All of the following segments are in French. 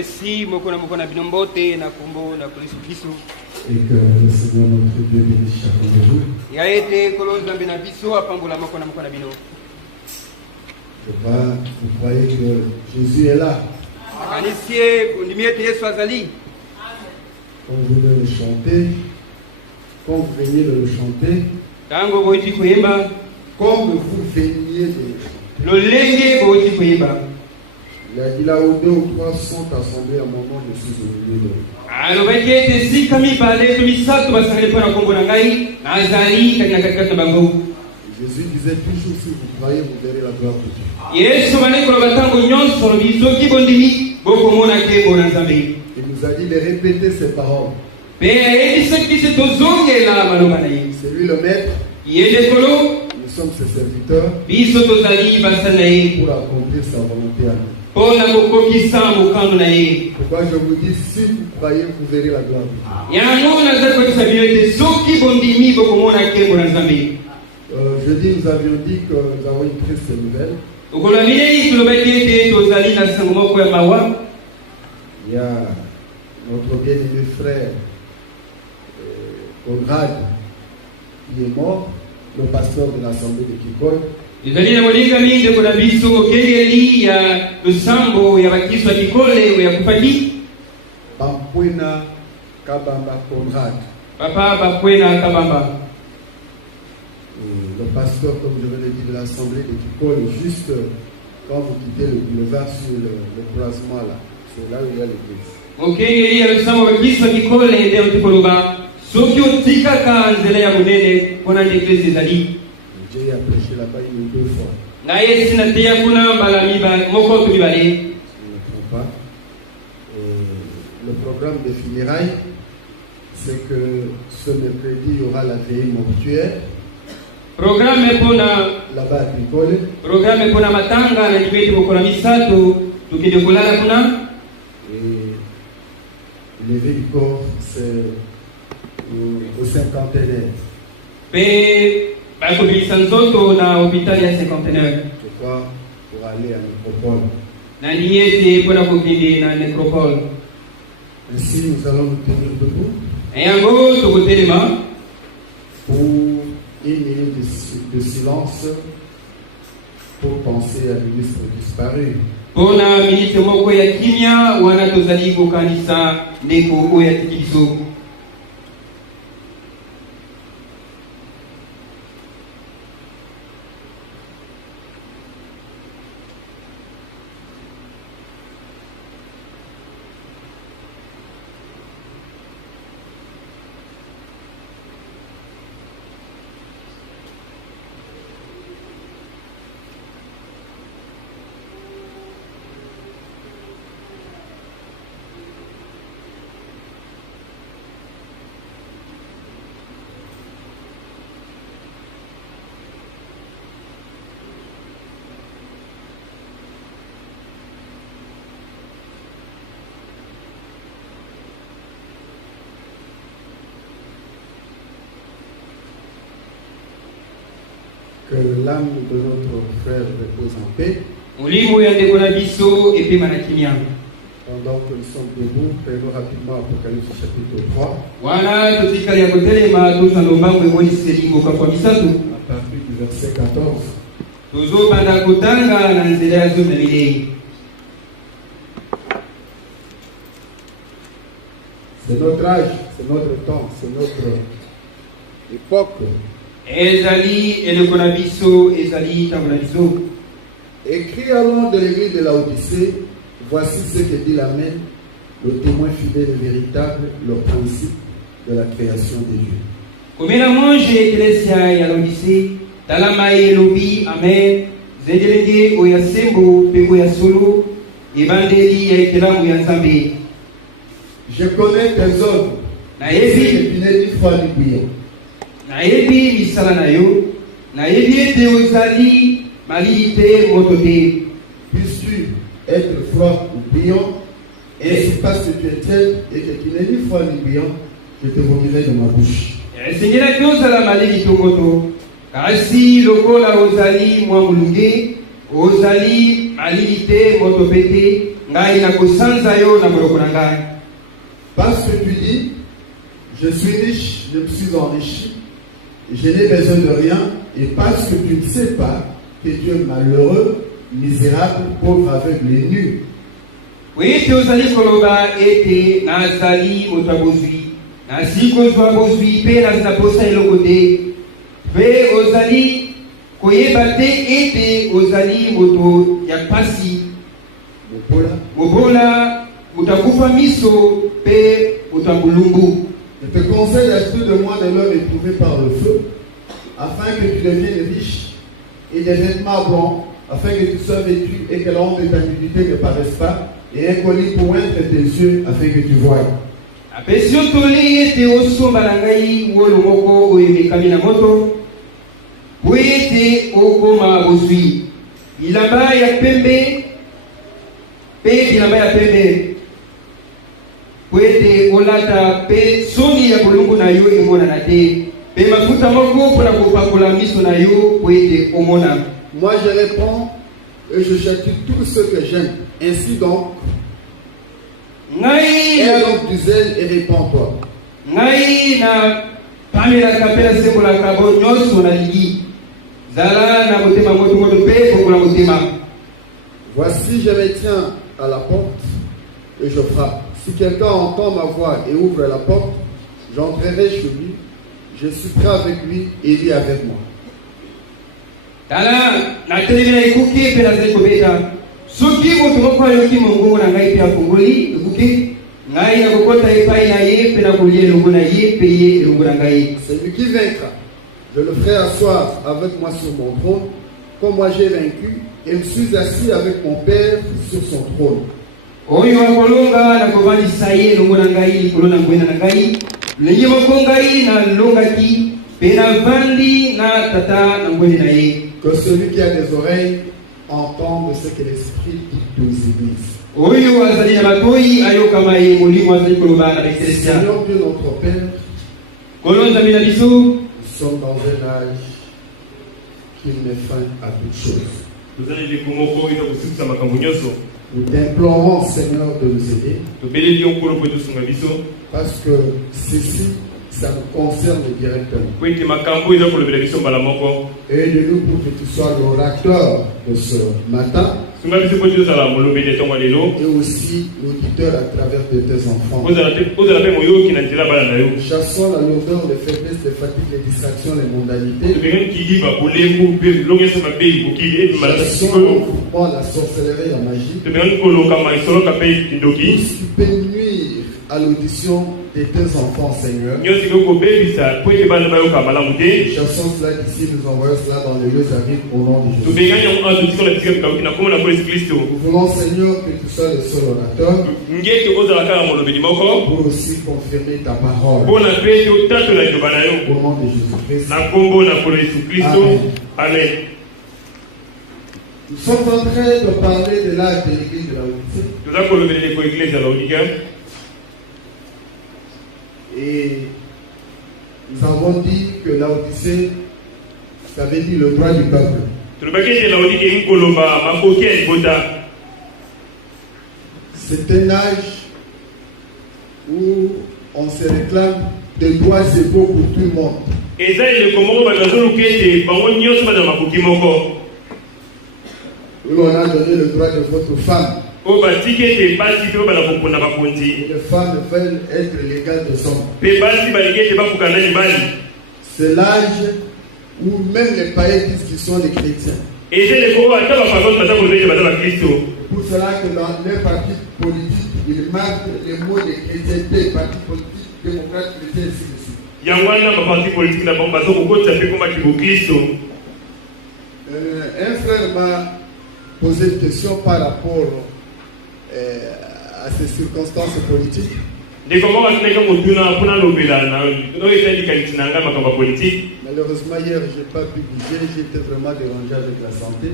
Merci moko na binombote na kumbo na Kristo Kristo. Et que le Seigneur notre Dieu bénisse chacun de vous. Ya été kolonza mbena biso apambola moko na bino. Je crois, vous croyez que Jésus est là. Kanisie kundimiete Yesu azali. Quand vous venez le chanter, quand vous veniez de le chanter, Tango boiti kuimba, comme vous veniez de le chanter. lolenge boiti kuimba. Il a 2 ou 3 sont assemblés à un moment, je suis au milieu d'eux. Alors bakete sikami pale tumisatu basangale pona kombo na ngai na azali katika bango. Jésus disait toujours, si vous croyez, vous verrez la gloire de Dieu. Yesu maneko batango nyonso biso kibondimi boko mona ke bona nzambe. Il nous a dit de répéter ces paroles. Pe ebisekise tozongela maloba na ye. C'est lui le maître. Yele kolo Nous sommes ses serviteurs biso tozali basana ye pour accomplir sa volonté à nous. pona kokokisa mokano na ye. Pourquoi je vous dis, si vous croyez, vous verrez la gloire de Dieu. Yango nazali kokisa bino ete soki bondimi boko mona ke bona nzambe. Jeudi, nous avions dit que nous avons une triste nouvelle. Il y a notre bien-aimé frère Conrad qui est mort, le pasteur de l'Assemblée de Kikoy. Bakwena Kabamba Conrad. Papa Bakwena Kabamba. Le pasteur, comme je l'ai dit, de l'Assemblée de Kikoy, juste quand vous quittez le boulevard sur le croisement là, c'est là où il y a l'église. J'ai prêché là-bas une ou 2 fois. Je ne me trompe pas. Le programme des funérailles, c'est que ce mercredi, il y aura la veillée mortuaire. Programme pona là-bas à Kikoy. Programme pona matanga na jibeti bokola misatu tukije kulala kuna. Et lever du corps, c'est au cinquantenaire. Pe bakobilisa nzoto na hôpital ya cinquantenaire. Je crois pour aller à Nécropole. Na niete pona kokindi na Nécropole. Ainsi, nous allons nous tenir debout. Yango tokotelema Pour 1 minute de silence pour penser à l'illustre disparu. pona minute moko ya kimya wana tozali kokanisa ndeko oyo atiki biso. Que l'âme de notre frère repose en paix. Mulimo ya ndeko na biso epema na kimya. Pendant que nous sommes debout, prenons rapidement Apocalypse chapitre 3. Wana totikali ya kotelema tozalo mbango emonisi elingoka kwa misatu. À partir du verset 14. Tozobanda kotanga na nzela ya zomi na milei. C'est notre âge, c'est notre temps, c'est notre époque. Ezali eleko na biso, ezali ntango na biso. Écrit alors de l'église de Laodicée, voici ce que dit l'Amen, le témoin fidèle et véritable, le principe de la création de Dieu. Komena monje eklesia ya Laodicée, talama elobi amen, zendelenge oya sembo pe oya solo, ebandeli ya ekelamu ya Nzambe. Je connais tes œuvres, et tu n'es ni froid ni bouillant. Nayebi misala na yo, nayebi ete ozali malili te moto te. Puisses-tu être froid ou bouillant, et si parce que tu es tel et que tu n'es ni froid ni bouillant, je te vomirai de ma bouche. Esengelaki ozala malili to moto, kasi lokola ozali mwa mulunge, ozali malili te moto pe te, ngai nakusanza yo na boloko na ngai. Parce que tu dis, je suis riche, je me suis enrichi, je n'ai besoin de rien, et parce que tu ne sais pas que tu es malheureux, misérable, pauvre, aveugle et nu. Oui, tu ozali koloba ete nazali moto abozwi. Nasi kozwa bozwi pe nazina posa eloko te. Pe ozali koyeba te ete ozali moto ya pasi. Mobola mutakufa miso pe utambulumbu. Je te conseille d'acheter de moi de l'or éprouvé par le feu, afin que tu deviennes riche, et des vêtements blancs, afin que tu sois vêtu et que la honte de ta nudité ne paraisse pas, et un collier pour oindre tes yeux, afin que tu voies. Apesi otoli ete osomba na ngai wolo moko oyemekami na moto, po ete okoma bozwi bilamba ya pembe pe bilamba ya pembe, po ete olata pe soni ya bolungu na yo emonana te, pe mafuta moko mpona kopakola miso na yo po ete omona. Moi je réponds et je châtie tout ce que j'aime. Ainsi donc, aie donc du zèle et répands-toi. Ngai na pamelaka pe nasembolaka bo nyonso nalingi zala na motema moto moto pe kokola motema. Voici, je me tiens à la porte et je frappe. Si quelqu'un entend ma voix et ouvre la porte, j'entrerai chez lui, je suis prêt avec lui et lui avec moi. Tala na televina ikuki pe nazali kobeta. Soki moto moko ayoki mongongo na ngai pe afungoli ekuki ngai nakokota epai na ye pe nakolia elongo na ye pe ye elongo na ngai. Celui qui vaincra, je le ferai asseoir avec moi sur mon trône, comme moi j'ai vaincu et me suis assis avec mon Père sur son trône. Oyo akolonga nakovandisa ye elongo na ngai likolo na ngwena na ngai, ndenge moko ngai nalongaki pe navandi na tata na ngwena na ye. Que celui qui a des oreilles entende ce que l'Esprit dit aux églises. Oyo azali na matoi ayokama ye molimo azali koloba na eklesia. Seigneur Dieu notre Père, Kolonza mina biso, nous sommes dans un âge qui met fin à toutes choses. Nous t'implorons, Seigneur, de nous aider, parce que ceci, ça nous concerne directement. Aide-nous pour que tu sois l'orateur de ce matin et aussi l'auditeur à travers de tes enfants. Chassons la lourdeur, les faiblesses, les fatigues, les distractions, les mondanités. Chassons la sorcellerie, la magie. Tout ce qui peut nuire à l'audition de tes enfants, Seigneur. Chassons cela d'ici, nous envoyons cela dans les lieux arides au nom de Jésus. Nous voulons, Seigneur, que tu sois le seul orateur pour aussi confirmer ta parole. Au nom de Jésus-Christ. Amen. Nous sommes en train de parler de l'âge de l'église de la Laodicée. Et nous avons dit que Laodicée, ça veut dire le droit du peuple. C'est un âge où on se réclame des droits égaux pour tout le monde. Où on a donné le droit de vote aux femmes. Et les femmes veulent être l'égale des hommes. C'est l'âge où même les païens disent qu'ils sont les chrétiens. Pour cela que dans les partis politiques, ils marquent les mots de chrétienté, parti politique, démocrate, chrétien, ainsi de suite. Un frère m'a posé une question par rapport à ces circonstances politiques. Malheureusement, hier, je n'ai pas pu bouger, j'étais vraiment dérangé avec la santé.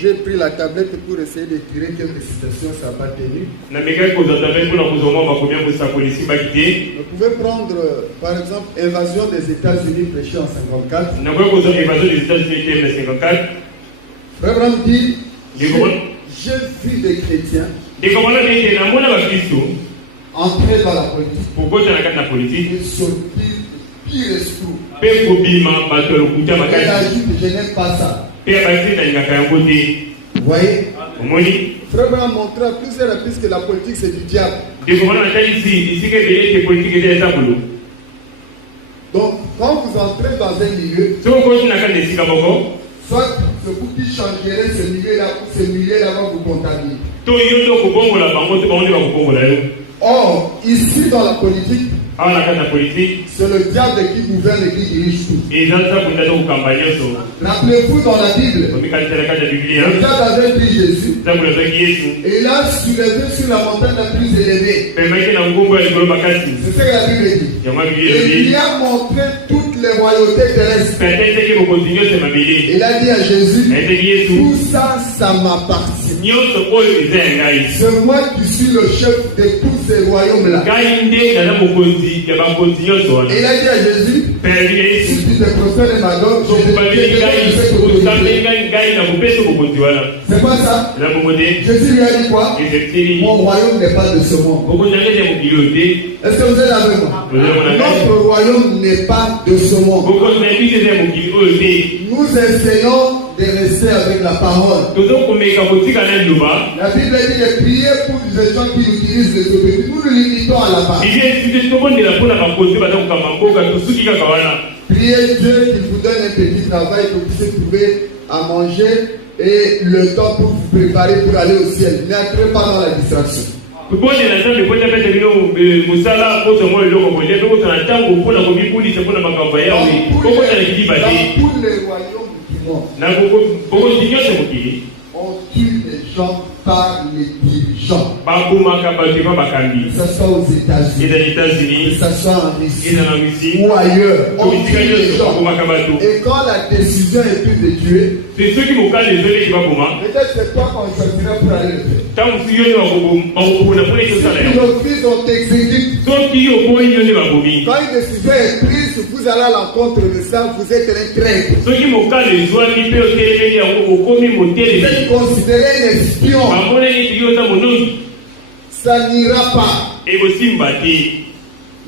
J'ai pris la tablette pour essayer de tirer quelques citations, ça n'a pas tenu. Vous pouvez prendre, par exemple, Invasion des États-Unis prêchée en 1954. Frère Branham dit, j'ai Ndeko vu des chrétiens wana ndenge namona bakristo entrer dans la politique kokota na kati na politiki et sortir pire escroc. mpe kobima bato ya lokuta Et il makasi ajoute, je n'aime pas ça. mpe abasi nalingaka yango te. Vous voyez? Omoni Frère Branham montré à plusieurs reprises que la politique c'est du diable. ndeko wana natalisi esika ebele ete politiki eza ezabulu. Donc, quand vous entrez dans un milieu, soki okoti na kati na esika moko soit c'est vous qui changerez ce milieu-là ou ce milieu-là va vous contaminer. to yo nde okobongola bango te bango nde bakobongola yo. Or, ici dans la politique, awa na kati na politiki c'est le diable qui gouverne et qui dirige tout. eza nzakunda te kokamba nyonso. Rappelez-vous dans la Bible, omikalisela na kati ya biblia le diable avait pris Jésus nzakunda azwaki yesu et il l'a soulevé sur la montagne la plus élevée. pemaki na ngombo ya likolo makasi C'est ce que la Bible dit. yango biblia Et il elobi lui a montré toutes les royautés terrestres. pete eteki bokonzi nyonso ya mabele. Il a dit à Jésus, eteki yesu tout ça, ça m'appartient. nyonso oyo eza ya ngai. C'est moi qui suis le chef de tous ces royaumes-là. ngai nde naza mokonzi ya bakonzi nyonso wana. Et il a dit à Jésus, pemaki ya yesu si tu te prospères et m'adores, je okobabeli te ngai donne cette osambeli autorité. ngai na kopesa bokonzi wana. C'est pas ça? eza bongo te. Jésus lui a dit quoi? esepeli Mon royaume n'est pas de ce monde. bokonzi yango eza ya mokili oyo te. Est-ce que vous êtes avec moi? Notre royaume n'est pas de ce monde. bokonzi na biso eza ya mokili oyo te. Nous essayons de rester avec la parole. tozokomeka kotika na liloba. La Bible dit de prier pour les gens qui utilisent les obédients. Nous nous limitons à la base. biblia esisi tobondela mpona bakonzi baza kokamba mboka tosuki kaka wana. Priez Dieu qu'il vous donne un petit travail que vous puissiez trouver à manger et le temps pour vous préparer pour aller au ciel. N'entrez pas dans la distraction. tobondela nzambe po tapesa bino mosala kozongo eloko bolia mpe kozala ntango mpona komibulisa mpona makambo ya yawe kokotala kidiba te. Dans tous les royaumes du monde, na bokonzi nyonso mokili on tue les gens par les dirigeants. babomaka bato ema bakambi. Que ce soit aux États-Unis, eza na que États-Unis ce soit en Russie eza na Russie ou ailleurs, on komisika tue les nyonso gens. babomaka bato. Et quand la décision est plus de tuer, te soki mokali ezoleki baboma peut-être c'est toi qu'on choisira pour aller le faire. ntango mosuki yo nde bakobona mpona ete osala Si yango. nos fils ont exécuté, soki oboyi yo nde babomi. quand une décision est prise, vous allez à l'encontre de ça, vous êtes un traître. soki mokali ezwami mpe otelemeli yango okomi Vous motelemi. êtes considéré un espion. bamonani ete yo oza monoki Ça n'ira pas. ekosimba te.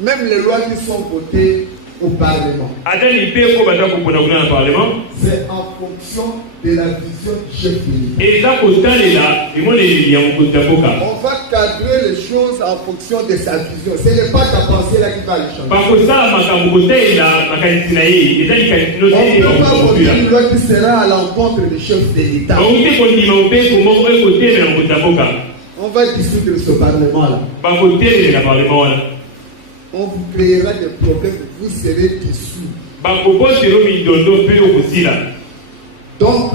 Même les lois qui sont votées au Parlement, ata mibeko baza kopona kuna na parlement c'est en fonction de la vision du chef de l'État. eza kotalela emoneli ya mokonzi ya mboka. On va cadrer les choses en fonction de sa vision. Ce n'est pas ta pensée là qui va le changer. bakosala makambo kotalela makanisi na ye eza likanisi no On te ne peut pas voter bakokopila. une loi qui sera à l'encontre du chef de l'État. bakoki kondima mobeko moko ekotelemela mokonzi ya mboka. On va dissoudre ce Parlement-là. bakotelemela parlement wana. On vous créera des problèmes, vous serez dissous. bakoboselo mindondo mpe okosila. Donc,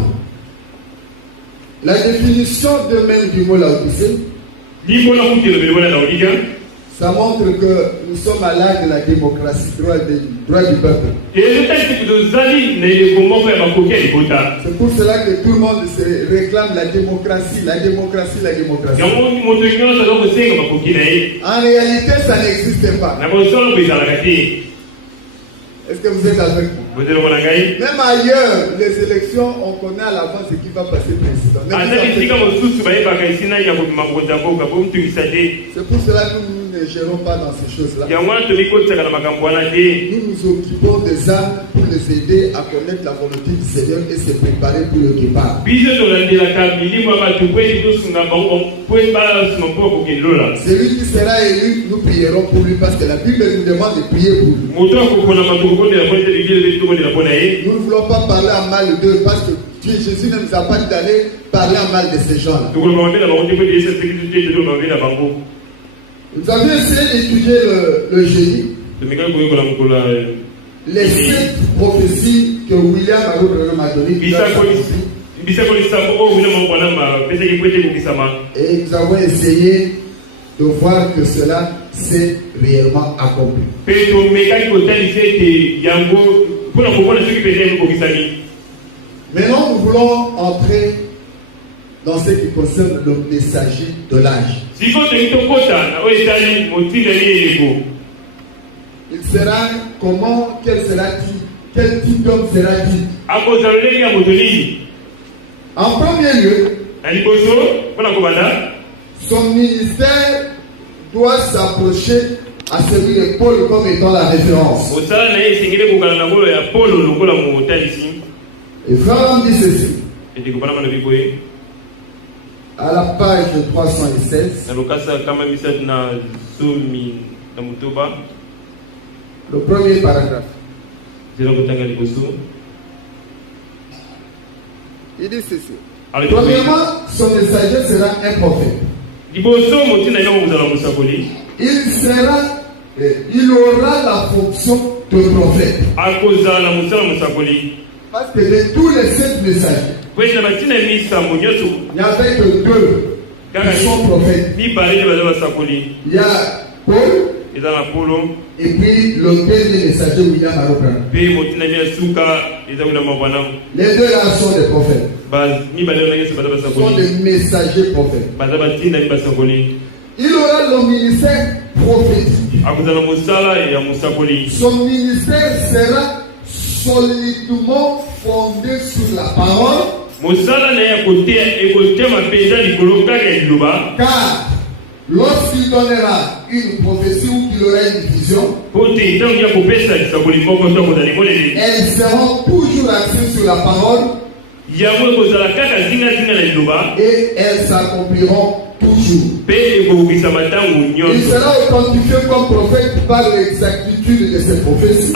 la définition de même du mot laodicée, limona kutelo bele wana laodika ça montre que nous sommes à l'âge de la démocratie, droit du peuple. ezotalisi tozali na eleko moko ya bakoki ya libota. C'est pour cela que tout le monde se réclame la démocratie, la démocratie, la démocratie. yango moto nyonso aza kosenga bakoki na ye En réalité, ça n'existe pas. na bosolo mpo ezalaka te. Est-ce que vous êtes avec moi? bozelongo na ngai Même ailleurs, les élections, on connaît à l'avance ce qui va passer président. Mais ata bisika mosusu bayebaka esi nani ya kobima mokonzi ya mboka po motungisa te. c'est pour cela que nous ne gérons pas dans ces choses-là. yango wana tomikotisaka na makambo wana te. Nous nous occupons des âmes pour les aider à connaître la volonté du Seigneur et se préparer pour le départ. biso tolandelaka milimo ya bato po eti tosunga bango po basunga mpo bakokende lola. Celui qui sera élu, nous prierons pour lui parce que la Bible nous demande de prier pour lui. moto akokona bato kokondela mpo ete bibile epesi tokondela mpo na ye. Nous ne voulons pas parler en mal d'eux parce que Jésus ne nous a pas dit d'aller parler en mal de ces gens-là. tokoloba mabe na bango te po ete yesu asekisi te tokoloba mabe na bango. Nous avions essayé d'étudier le génie, tomekaki koyekola mokolo ya les 7 prophéties que William Branham a données. bisakolisa oyo wina mabwana bapesaki po ete ekokisama. Et nous avons essayé de voir que cela s'est réellement accompli. mpe tomekaki kotalisa ete yango mpona komona soki mpenza yango ekokisami. Maintenant, nous voulons entrer dans ce qui concerne le messager de l'âge. sikoyo toki tokota na oyo etali motindeli eleko. Il sera comment, quel sera-t-il, quel type d'homme sera-t-il? akozala lolenge ya moto nini. En premier lieu, son ministère doit s'approcher à celui de Paul comme étant la référence. Et Frère dit ceci. À la page 316, le premier paragraphe. Il dit ceci. Premièrement, son messager sera un prophète. Il aura la fonction de prophète. Parce que de tous les 7 messagers, il n'y avait que 2 qui sont prophètes. Il y a Paul et puis le dernier messager William Arokran. Les 2 là sont des prophètes. Sont des messagers prophètes. Il aura le ministère prophétique. Son ministère sera solidement fondé sur la parole. Car lorsqu'il donnera une prophétie ou qu'il aura une vision, elles seront toujours axées sur la parole et elles s'accompliront toujours. Il sera authentifié comme prophète par l'exactitude de ses prophéties.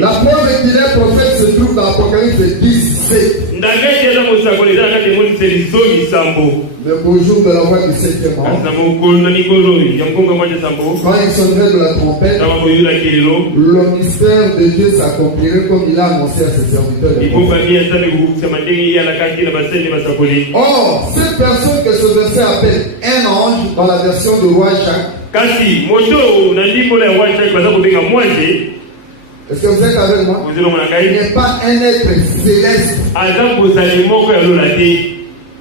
La preuve qu'il est prophète se trouve dans Apocalypse 17. Le beau jour de la voix du 7e ange, quand il sonnerait de la trompette, le mystère de Dieu s'accomplirait comme il a annoncé à ses serviteurs. Or, cette personne que ce verset appelle un ange dans la version de roi Jacques, est-ce que vous êtes avec moi? Il n'est pas un être céleste.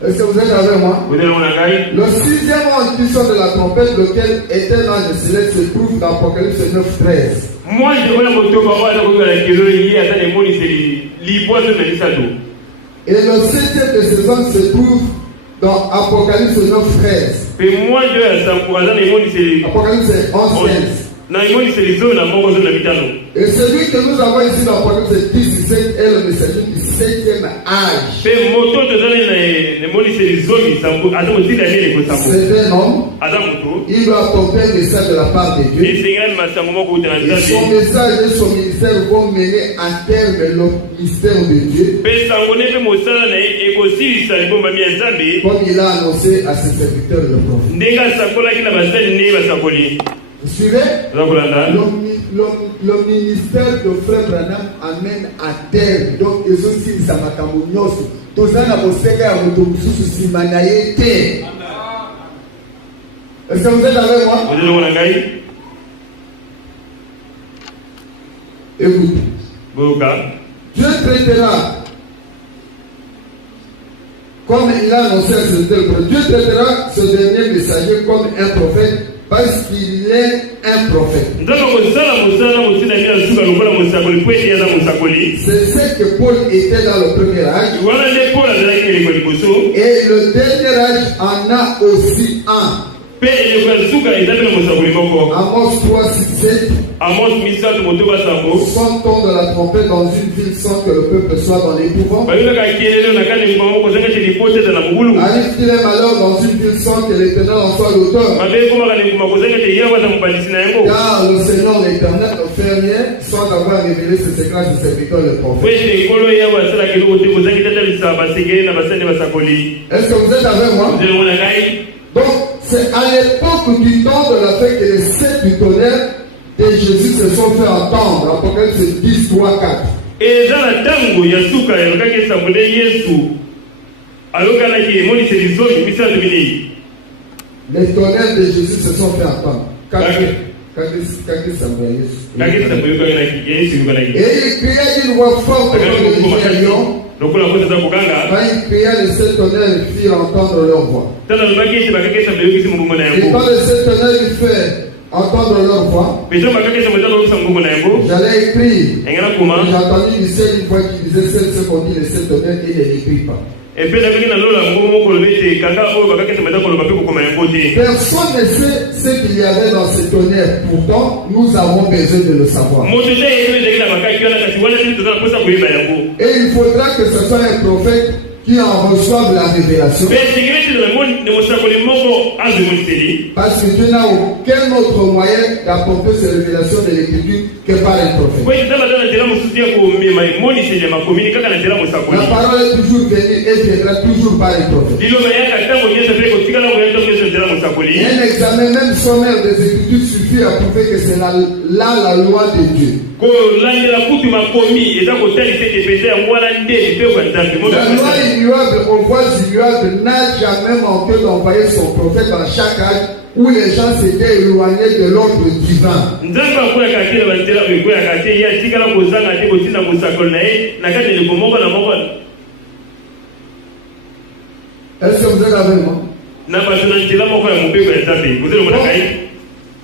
Est-ce que vous êtes avec moi? Le 6e ange qui sonne de la trompette, lequel était l'ange céleste, se trouve dans Apocalypse 9:13. Et le 7e de ces anges se trouve dans Apocalypse 9:13. Apocalypse 11:15. Et celui que nous avons ici dans Apocalypse 17 est le messager du 7e âge. C'est un homme. Il doit apporter un message de la part de Dieu. Et son message et son ministère vont mener à terme le mystère de Dieu, comme il a annoncé à ses serviteurs le prophète. Vous suivez? Le ministère de Frère Branham amène à terme. Donc, ils ont dit ça m'a camougnos. Tous les gens qui ont est-ce que vous êtes avec moi? Écoutez. Dieu traitera, comme il a annoncé à ce Dieu traitera ce dernier messager comme un prophète. Parce qu'il est un prophète. C'est ce que Paul était dans le premier âge. Et le dernier âge en a aussi un. Amos 3:6-7. Son de la trompette dans une ville sans que le peuple soit dans l'épouvante. Arrive-t-il un malheur dans une ville sans que l'Éternel en soit l'auteur? Car le Seigneur l'Éternel ne fait rien sans avoir révélé ses secrets à ses serviteurs les prophètes. Est-ce que vous êtes avec moi? Donc, c'est à l'époque du temps de la fête que les 7 du tonnerre de Jésus se sont fait entendre. Apocalypse 10, 3, 4. Les tonnerres de Jésus se sont fait entendre. Et il cria d'une voix forte comme le lion. Quand il cria, les 7 tonnerres firent entendre leur voix. Et quand les 7 tonnerres entendre leur voix. J'allais écrire. J'ai entendu du ciel une voix qui disait celle ce qu'on dit le ciel tonnerre et ne l'écrit pas. Personne ne sait ce qu'il y avait dans ce tonnerre. Pourtant, nous avons besoin de le savoir. Et il faudra que ce soit un prophète qui en reçoive la révélation. Parce que Dieu n'a aucun autre moyen d'apporter ces révélations de l'écriture que par un prophète. La parole est toujours venue et viendra toujours par un prophète. Un examen même sommaire des écritures suffit à prouver que c'est là la loi de Dieu. La loi immuable aux voies immuables n'a jamais manqué d'envoyer son prophète dans chaque âge où les gens s'étaient éloignés de l'ordre divin. Est-ce que vous êtes avec moi?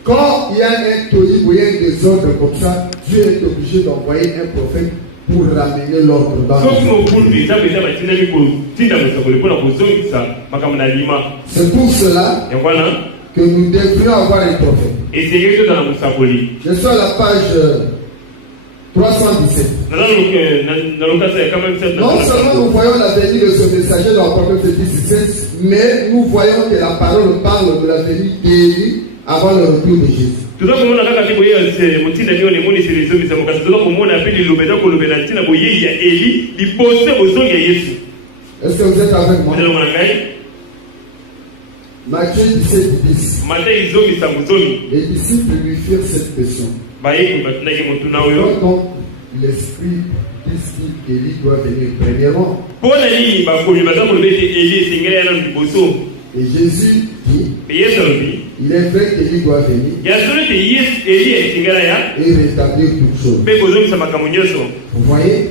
Quand il y a un tollé ou un désordre comme ça, Dieu est obligé d'envoyer un prophète pour ramener l'ordre dans le monde. C'est pour cela que nous devrions avoir un prophète. Je suis à la page 317. Non seulement nous voyons la venue de ce messager dans Apocalypse 16, mais nous voyons que la parole parle de la venue d'Élie avant le retour de Jésus. Est-ce que vous êtes avec moi? Matthieu 17, 10. Les disciples lui firent cette question. Donc l'Esprit dit qu'Élie doit venir premièrement. Et Jésus dit, il est vrai qu'Élie doit venir et rétablir toutes choses. Vous voyez,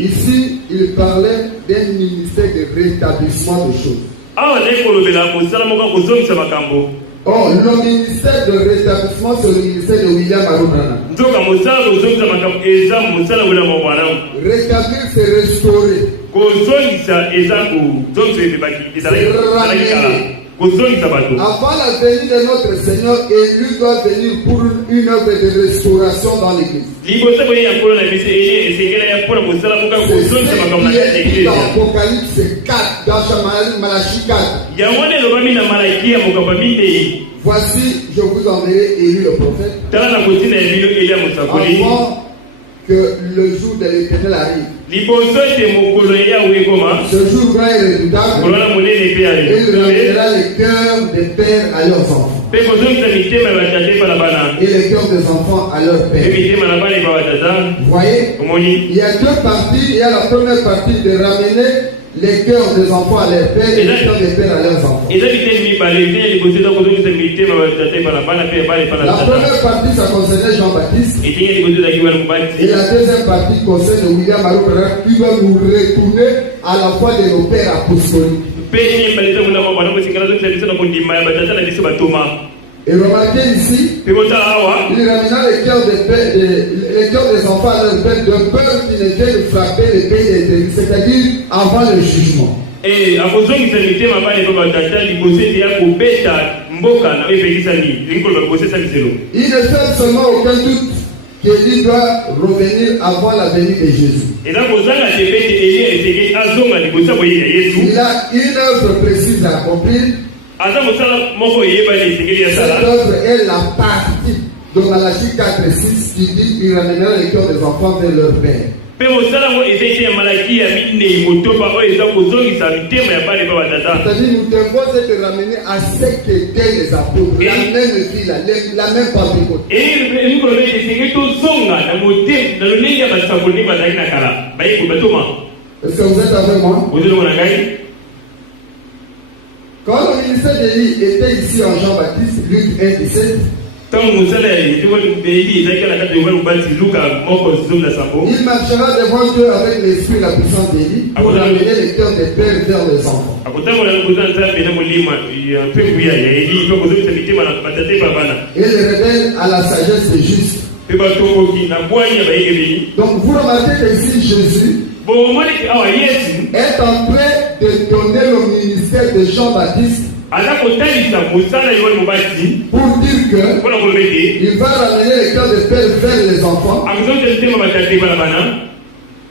ici il parlait d'un ministère de rétablissement de choses. Or, le ministère de rétablissement, c'est le ministère de William Arunana. Rétablir, c'est restaurer. Avant la venue de notre Seigneur, Élie doit venir pour une œuvre de restauration dans l'église. C'est ce qui est écrit dans Apocalypse 4, dans Malachie 4. Voici, je vous enverrai Élie le prophète, avant que le jour de l'Éternel arrive. Ce jour grand et redoutable, il ramènera les cœurs des pères à leurs enfants et les cœurs des enfants à leurs pères. Vous voyez, il y a deux parties. Il y a la première partie de ramener les cœurs des enfants à leurs pères et les cœurs des pères à leurs enfants. La première partie, ça concernait Jean-Baptiste. Et la deuxième partie concerne William Arunana qui va nous retourner à la foi de nos pères apostoliques. Et remarquez ici, il ramena les cœurs des enfants à leur père de peur qu'ils ne viennent frapper les pays d'éternité, c'est-à-dire avant le jugement. Il ne fait seulement aucun doute qu'Élie doit revenir avant la venue de Jésus. Il a une œuvre précise à accomplir. Cette œuvre est la partie de Malachie 4:6 qui dit qu'il ramènera les cœurs des enfants vers leur père. C'est-à-dire, nous devons être ramenés à ce qu'étaient les apôtres, la même vie, la même Pentecôte. Est-ce que vous êtes avec moi? Quand le ministère d'Élie était ici en Jean-Baptiste, Luc 1:17, Il marchera devant Dieu avec l'esprit et la puissance d'Élie pour ramener les cœurs des pères vers les enfants. Et les rebelles à la sagesse des justes. Donc vous remarquez que ici Jésus est en train de donner le ministère de Jean-Baptiste pour dire que il va ramener les cœurs des pères vers les enfants,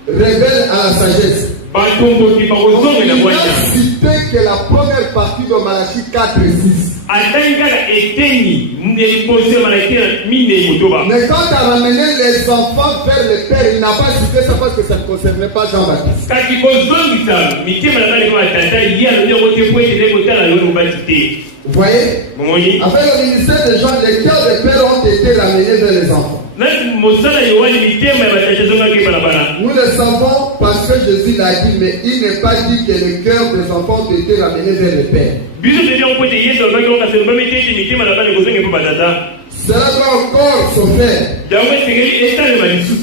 rebelles à la sagesse. Donc, il a cité que la première partie de Malachie 4 et 6. Mais quand il a ramené les enfants vers les pères, il n'a pas cité ça parce que ça ne concernait pas Jean-Baptiste. Vous voyez? Avec le ministère de Jean, les cœurs des pères ont été ramenés vers les enfants. Nous le savons parce que Jésus l'a dit, mais il n'est pas dit que les cœurs des enfants ont été ramenés vers le Père. Cela doit encore se faire.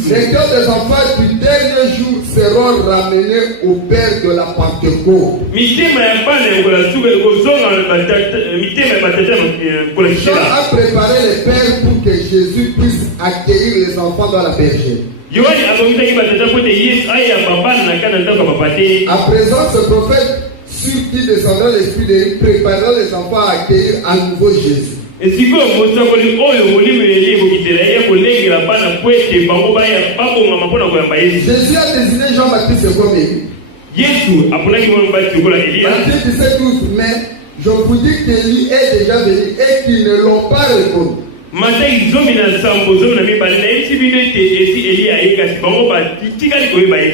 Les cœurs des enfants du dernier jour seront ramenés au Père de la Pentecôte. Jean a préparé les pères pour que Jésus puisse accueillir les enfants dans la bergère. À présent, ce prophète sur qui descendra l'esprit de préparera les enfants à accueillir à nouveau Jésus. Jésus a désigné Jean-Baptiste comme Élie. Matthieu 17, 12, mais je vous dis qu'Élie est déjà venu et qu'ils ne l'ont pas reconnu.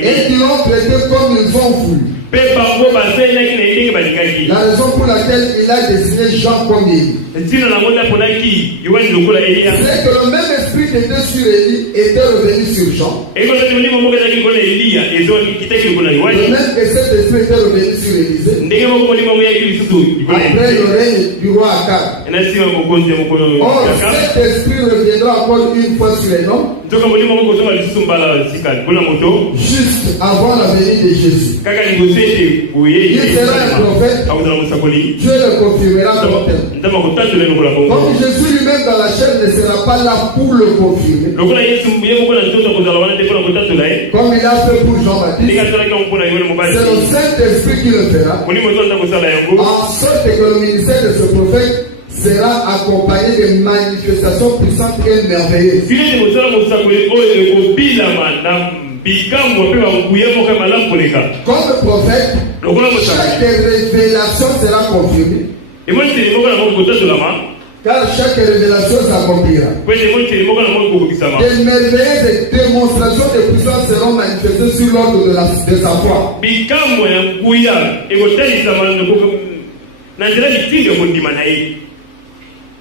Et qu'ils l'ont traité comme ils ont voulu. La raison pour laquelle il a désigné Jean comme Élie, c'est que le même esprit qui était sur Élie était revenu sur Jean. Le même que cet esprit était revenu sur Élisée après le règne du roi Akab. Or, cet esprit reviendra encore une fois sur les hommes juste avant la venue de Jésus. Il sera un prophète, Dieu le confirmera dans le temps. Comme Jésus lui-même dans la chair ne sera pas là pour le confirmer, comme il a fait pour Jean-Baptiste, c'est le Saint-Esprit qui le fera, en sorte que le ministère de ce prophète sera accompagné de manifestations puissantes et merveilleuses. Comme prophète, chaque révélation sera confirmée. Car chaque révélation s'accomplira. Des merveilleuses démonstrations de puissance seront manifestées sur l'ordre de sa foi.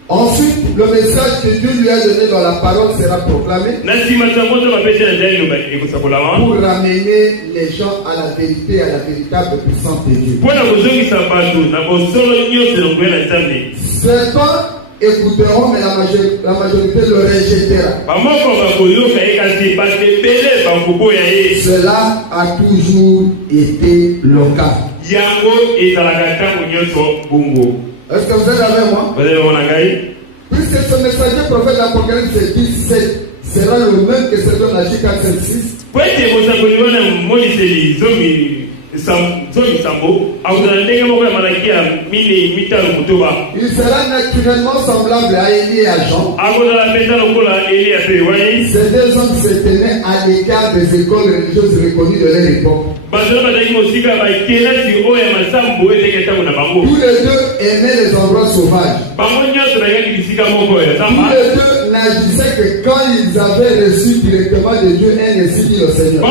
Ensuite, le message que Dieu lui a donné dans la parole sera proclamé pour ramener les gens à la vérité, à la véritable puissance de Dieu. Certains écouteront, mais la majorité le rejettera. Cela a toujours été le cas. Est-ce que vous êtes avec moi? Puisque ce messager prophète d'Apocalypse 17 sera le même que celui de Malachie 4, 5, 6. Il sera naturellement semblable à Élie et à Jean. Ces deux hommes se tenaient à l'écart des écoles religieuses reconnues de leur époque. Tous les deux aimaient les endroits sauvages. Tous les deux n'agissaient que quand ils avaient reçu directement de Dieu un ainsi dit le Seigneur.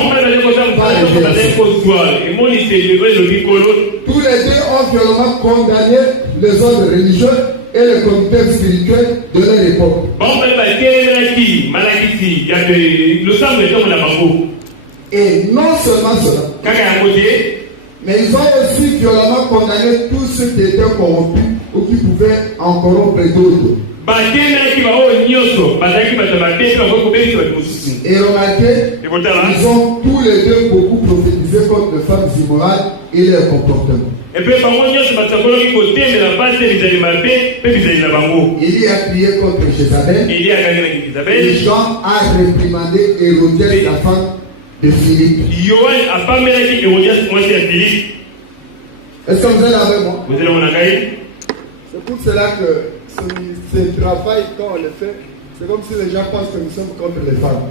Tous les deux ont violemment condamné les ordres religieux et le comité spirituel de leur époque. Et non seulement cela, mais ils ont aussi violemment condamné tous ceux qui étaient corrompus ou qui pouvaient en corrompre d'autres. Et remarquez, ils ont tous les deux beaucoup prophétisé contre les femmes immorales et leur comportement. Il y a crié contre Jézabel. Et Jean a réprimandé Hérodias, la femme de Philippe. Est-ce que vous êtes avec moi? C'est pour cela que ce travail, quand on le fait, c'est comme si les gens pensent que nous sommes contre les femmes.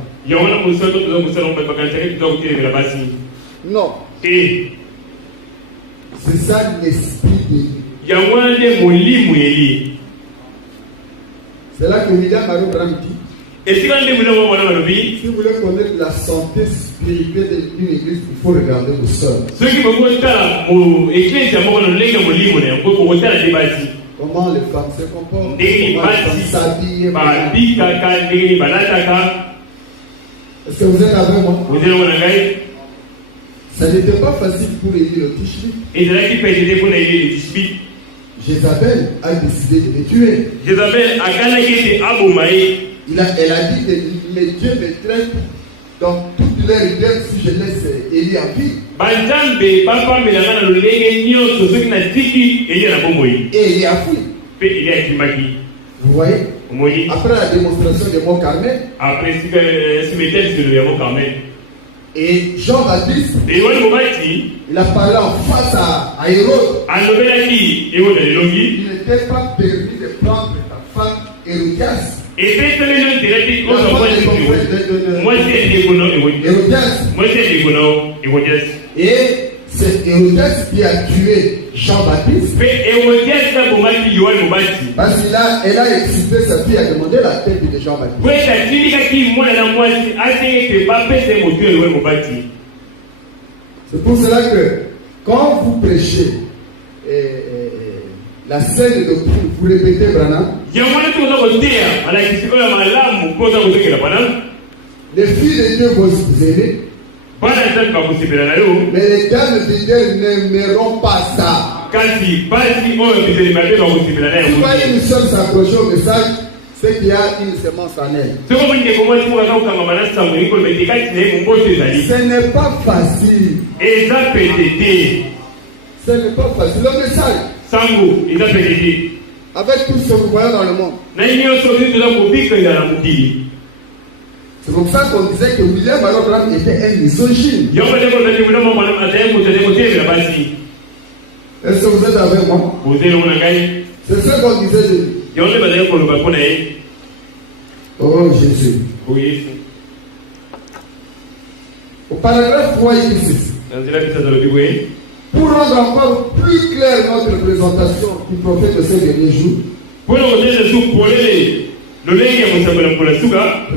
Non. C'est ça l'esprit de Dieu. C'est là que William Abraham dit, si vous voulez connaître la santé spirituelle d'une église, il faut regarder vos sœurs. Comment les femmes se comportent, comment les femmes s'habillent. Est-ce que vous êtes avec moi? Ça n'était pas facile pour Élie le Tishbi. Jézabel a décidé de les tuer. Elle a dit que Dieu me traite dans toute leur idée si je laisse Élie en vie. Et Élie a fui. Vous voyez? Après la démonstration de Mont Carmel. Et Jean-Baptiste, il a parlé en face à Hérode. Il n'était pas permis de prendre ta femme Hérodias. Et c'est Hérodias qui a tué Jean-Baptiste. Parce qu'elle a excité sa fille à demander la tête de Jean-Baptiste. C'est pour cela que quand vous prêchez la scène de vous répétez Branham, les filles de Dieu vont vous aimer. Mais les dames fidèles n'aimeront pas ça. Si vous voyez une seule s'accrocher au message, c'est qu'il y a une semence en elle. Ce n'est pas facile. Ce n'est pas facile. Le message, avec tout ce que vous voyez dans le monde. C'est comme ça qu'on disait que William Abraham était un misogyne. Est-ce que vous êtes avec moi? C'est ce qu'on disait de lui. Oh Jésus. Au paragraphe 3 ici, pour rendre encore plus claire notre présentation du prophète de ces derniers jours,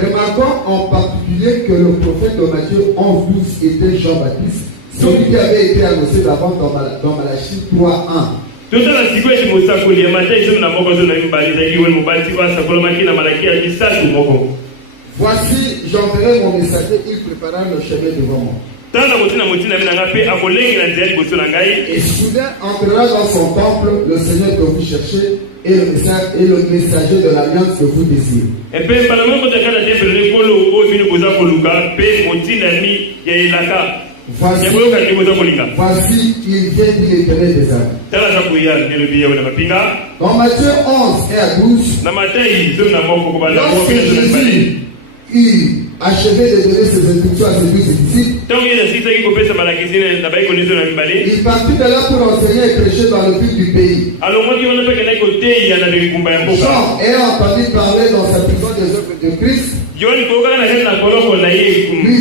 remarquons en particulier que le prophète de Matthieu 11:12 était Jean-Baptiste, celui qui avait été annoncé d'avant dans Malachie 3:1. Voici, j'enverrai mon messager, il préparera le chemin devant moi. Et soudain entrera dans son temple le Seigneur que vous cherchez et le messager de l'alliance que vous désirez. Voici, il vient de l'Éternel des armées. Dans Matthieu 11 et à 12, lorsque Jésus achevé de donner ses instructions à ses disciples, il partit de là pour enseigner et prêcher dans le but du pays. Jean ayant entendu parler dans sa prison des œuvres de Christ, lui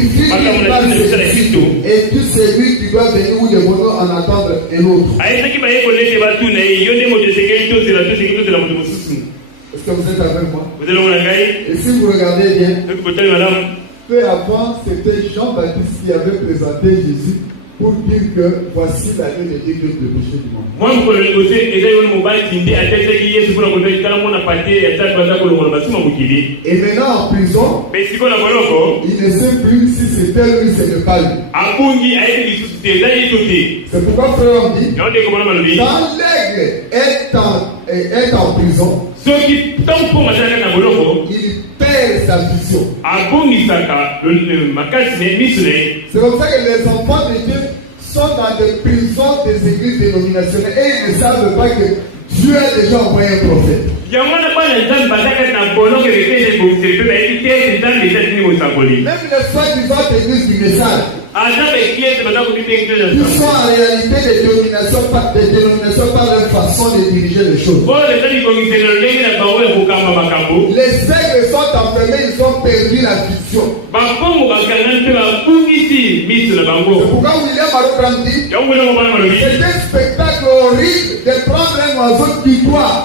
fit une part de Christ, et tout celui qui doit venir ou devoir en attendre un autre. Est-ce que vous êtes avec moi? Et si vous regardez bien, peu avant, c'était Jean-Baptiste qui avait présenté Jésus pour dire que voici l'agneau de Dieu qui ôte le péché du monde. Et maintenant en prison, il ne sait plus si c'était lui, c'est le pas lui. C'est pourquoi frère on dit, dans l'aigle est en prison, il perd sa vision. C'est comme ça que les enfants de Dieu sont dans des prisons des églises dénominationnelles et ils ne savent pas que Dieu a déjà envoyé un prophète. Même les soi-disant églises du message, qui sont en réalité des dénominations par leur façon de diriger les choses. Les aigles sont enfermés, ils ont perdu la vision. C'est pourquoi William Marokram dit, c'est un spectacle horrible de prendre un oiseau qui doit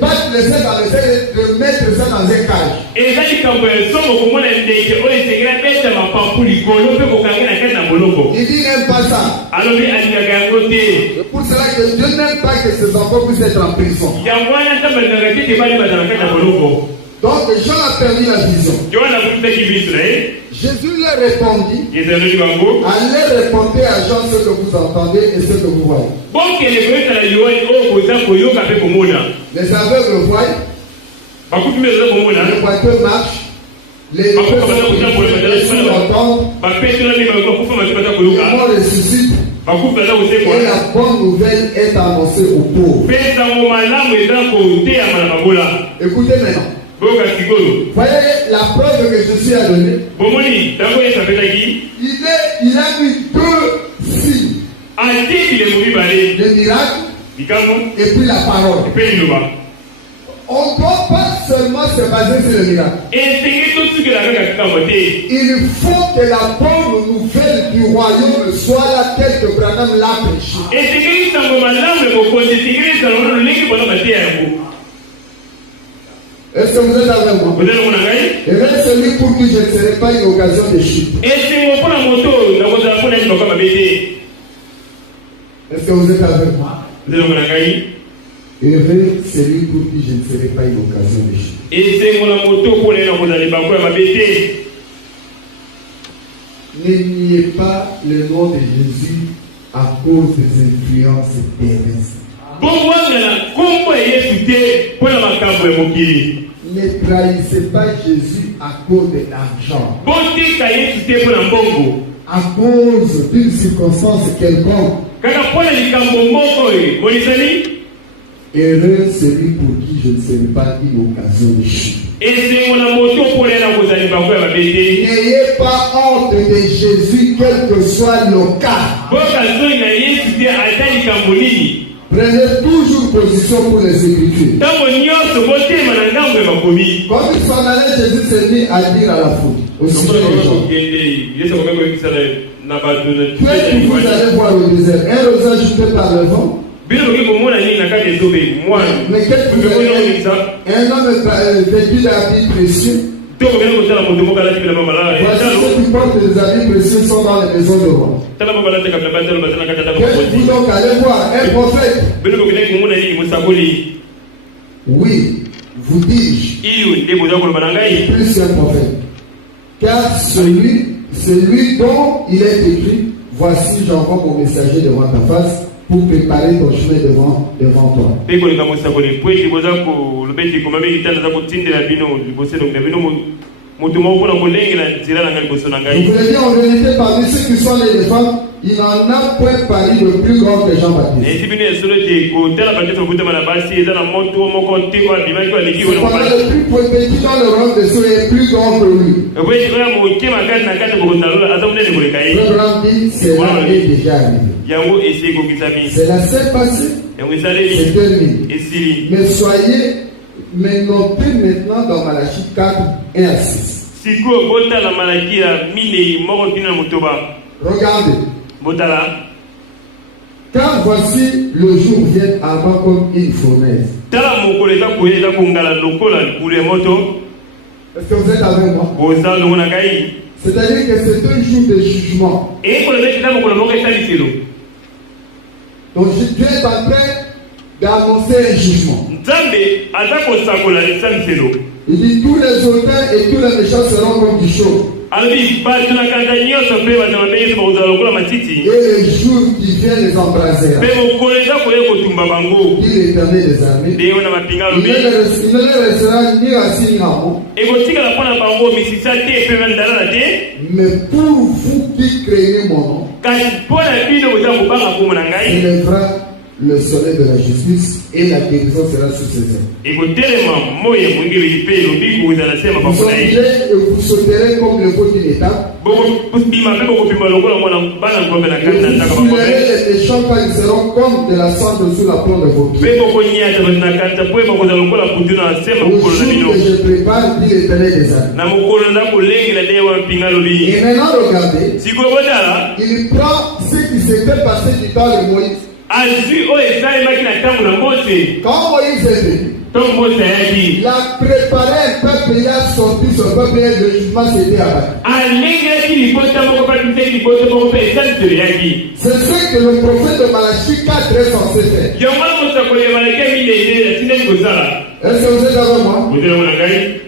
battre les ailes dans les ailes et de mettre ça dans un cage. Il dit n'aime pas ça. C'est pour cela que Dieu n'aime pas que ses enfants puissent être en prison. Donc Jean a perdu la vision. Jésus leur répondit, allez répondre à Jean ce que vous entendez et ce que vous voyez. Les aveugles voient, les boiteux marchent, les entendent, les morts ressuscitent, et la bonne nouvelle est annoncée aux pauvres. Écoutez maintenant. Voyez la preuve que Jésus a donnée. Il a mis deux signes. Le miracle et puis la parole. On ne doit pas seulement se baser sur le miracle. Il faut que la bonne nouvelle du royaume soit là telle que Branham l'a prêché. Est-ce que vous êtes avec moi? Et là, celui pour qui je ne serai pas une occasion de chute. Est-ce que vous êtes avec moi? Heureux celui pour qui je ne serai pas une occasion de chute. Ne niez pas le nom de Jésus à cause des influences terrestres. Ne trahissez pas Jésus à cause de l'argent. À cause d'une circonstance quelconque. Heureux celui pour qui je ne serai pas une occasion de chute. N'ayez pas honte de Jésus, quel que soit le cas. Prenez toujours position pour les Écritures. Quand il s'en allait, Jésus s'est mis à dire à la foule, au sujet des gens, que vous allez voir au désert, un rosage jeté par le vent. Mais qu'est-ce que vous allez dire? Un homme vêtu d'habits précieux. Voici ceux qui portent des habits précieux sont dans les maisons de roi. Qu'est-ce donc allez voir? Un prophète. Oui, vous dis-je. Plus qu'un prophète. Car celui dont il est écrit, voici j'envoie mon messager devant ta face pour préparer ton chemin devant toi. Vous voulez dire en vérité parmi ceux qui sont les femmes, il n'en a point parlé de plus grand que Jean-Baptiste. Cependant, le plus petit dans le royaume des cieux est plus grand que lui. Abraham dit, cela est déjà arrivé. Cela s'est passé. C'est terminé. Mais notez maintenant dans Malachie 4, 1 à 6. Regardez. Car voici le jour vient avant comme une fournaise. Est-ce que vous êtes avec moi? C'est-à-dire que c'est un jour de jugement. Donc Dieu est en train d'annoncer un jugement. Il dit tous les hautains et tous les méchants seront comme du chaume. Alors, bato na kanda nyonso pe bato na bengi bakozala lokola matiti. Et les jours qui viennent les embrasera. Pe mokolo eza koya kotumba bango. Dit l'Éternel des armées. Nde wana mapinga Il lobi. ne leur restera ni racine ni rameau. ekotikala mpona bango misisa te pe bandalala te. Mais pour vous qui craignez mon nom, kasi mpona bino boza kobanga kombo na ngai. il lèvera le soleil de la justice et la guérison sera sur ses ailes. ekotelema moye mongeli mpe elobi kozala se mapapo na ye. Vous sauterez comme le veau d'une étape. bokobima mpe bokobima lokola mwana bana ngombe na kati na ntaka Vous foulerez les méchants quand ils seront comme de la cendre sous la plante de vos pieds. mpe bokonyata bato na kati po bakozala lokola putu na se Au mokolo na jour bino. que je prépare, dit l'Éternel des armées. na mokolo nza kolengela nde wa mpinga lobi. Et maintenant, regardez, sikoyo botala il prend ce qui s'était passé du temps de Moïse. azwi oyo esalemaki na ntango na mose. Quand Moïse est venu, ntango mose ayaki il a préparé un peuple, il a sorti son peuple et le jugement s'était abattu. alengaki libota moko mpe abimisaki libota moko mpe esaliselo eyaki. C'est ce que le prophète de Malachie 4 est censé faire. yango wana mosakoli ya malaki mindende atindaki kozala. Est-ce que vous êtes avec moi? botelamo na ngai.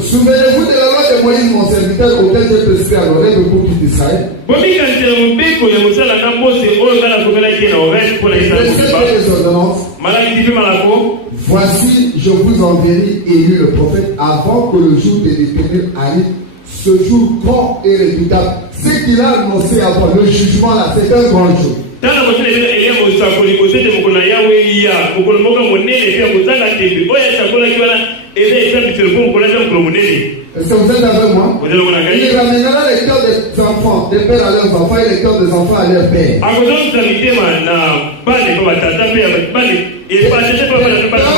Souvenez-vous de la loi de Moïse, mon serviteur, auquel j'ai prescrit à l'oreille le peuple d'Israël. bomikanisela mobeko ya mosala na mose oyo ngai nakomelaki ye na orese mpo na isala kokiba Les ordonnances. malaki ti mpe malako. Voici, je vous enverrai élu le prophète avant que le jour de l'Éternel arrive. Ce jour grand et redoutable. Ce qu'il a annoncé avant le jugement là, c'est un grand jour. tala mosala eza eya mosakoli kosete mokolo na yawe ya mokolo moko monene mpe ya kozanga tembe oyo asakolaki wana eza esambiselo mpo mokolo aza mokolo monene. Est-ce que vous êtes avec moi? botelamo na ngai. Il ramènera les cœurs des enfants, des pères à leurs enfants et les cœurs des enfants à leurs pères. akozongisa mitema na bane mpe batata mpe ya bane ebatete mpe bana mpe bana.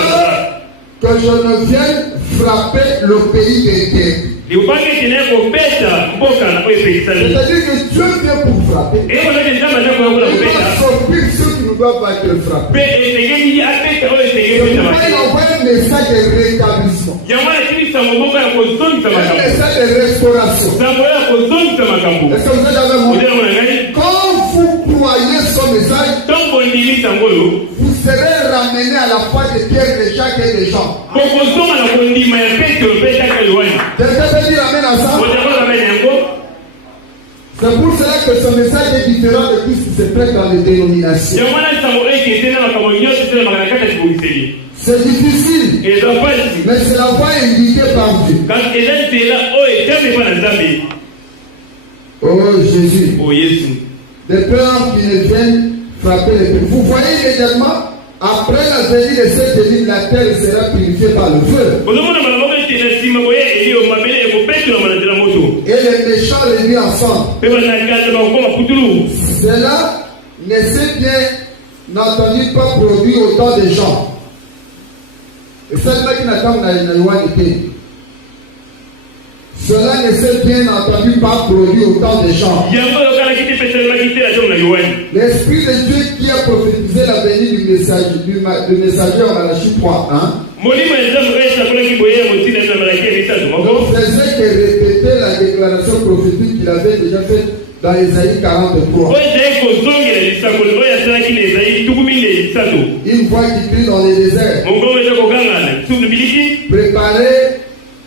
Que je ne vienne frapper le pays des guerres. liubange tinaye kobeta mboka na oyo epekisali. C'est-à-dire que Dieu vient pour frapper. ekolaki nzambe aza koyakola Il kobeta va sortir ceux qui ne doivent pas être frappés. mpe esengeli abeta oyo esengeli Il beta mabe. envoie un message de rétablissement, yango atimisa moboko ya kozongisa un makambo. message de restauration. sango ya kozongisa makambo. Est-ce que vous êtes avec moi? otelamo na ngai. Quand vous croyez ce message, ntango ondimisa yango oyo vous serez ramené à la foi de Pierre, de Jacques et de Jean. bokozonga na kondima ya petro mpe jaka yohani. Quelqu'un peut dire amen à ça? otekolabene yango. C'est pour cela que ce message est différent de tout ce qui se prête dans les dénominations. yango wana sango oyo ekende na makambo nyonso esalemaka na kati ya kibongiseli. C'est difficile, eza pasi mais c'est la voie indiquée par Dieu. kasi eza nzela oyo etami mpa na nzambe. Oh Jésus, o yesu des peurs qui ne viennent frapper les pays. Vous voyez immédiatement, après la venue de cette église, la terre sera purifiée par le feu. ozomona mbala moko ete na nsima boye eliyo mabele ekobetela na nzela moto Et les méchants les mis ensemble. mpe banakata bakokoma putulu. Cela ne s'est bien entendu pas produit autant de gens. Et celle-là qui n'attend la été. Cela ne s'est bien entendu pas produit autant de gens. yango yokalaki te mpe esalemaki te na ntongo na yohani. L'Esprit de Dieu qui a prophétisé la venue du messager en Malachie 3:1 molimo ya nzambe oyo esakolaki boye ya motina na malaki ya misato moko faisait que répéter la déclaration prophétique qu'il avait déjà faite dans Ésaïe 43. oyo ezali kozongela lisakoli oyo asalaki na ezali tuku minei misato. Une voix qui crie dans les déserts. mongongo eza kokangana suku miliki. Préparez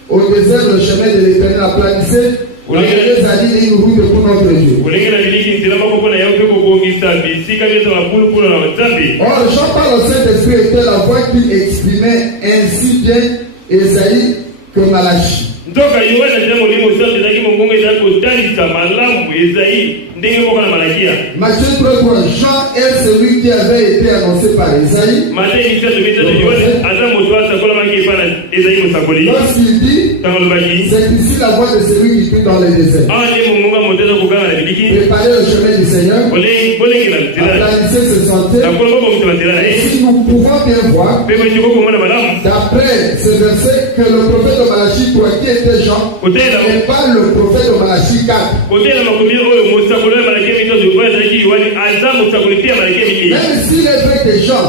au désert le chemin de l'Éternel, aplanissez dans les allées une route pour notre Dieu. kolengela miliki nzela moko mpona yo mpe kobongisa bisika nyonso mapulu mpona na nzambe. Or, Jean par le Saint-Esprit était la voix qui exprimait ainsi bien Ésaïe que Malachie. nzoka yohana nzela molimo osanze ezalaki mongongo ezali kotalisa malamu ezali ndenge moko na malakia. Matthieu 3:3, Jean est celui qui avait été annoncé par Ésaïe. matayi misato misato yohane aza moto asakolamaki epa na ezali mosakoli. Lorsqu'il dit, ntango alobaki c'est ici la voix de celui qui crie dans les déserts. awa nde mongongo ya moto eza kokanga na miliki. Préparez le chemin du Seigneur, bolengela nzela aplanissez ce sentier. nakolo bobongisa nzela na ye Si nous pouvons bien voir, mpe bwetiki komona malamu. d'après ce verset, que le prophète de Malachie 3, qui était Jean, kotelela et pas le prophète de Malachie 4. kotelela makomi oyo mosakoli oyo malaki misato oyo ezalaki yohane aza mosakoli mpe ya malaki minei. Même s'il est vrai que Jean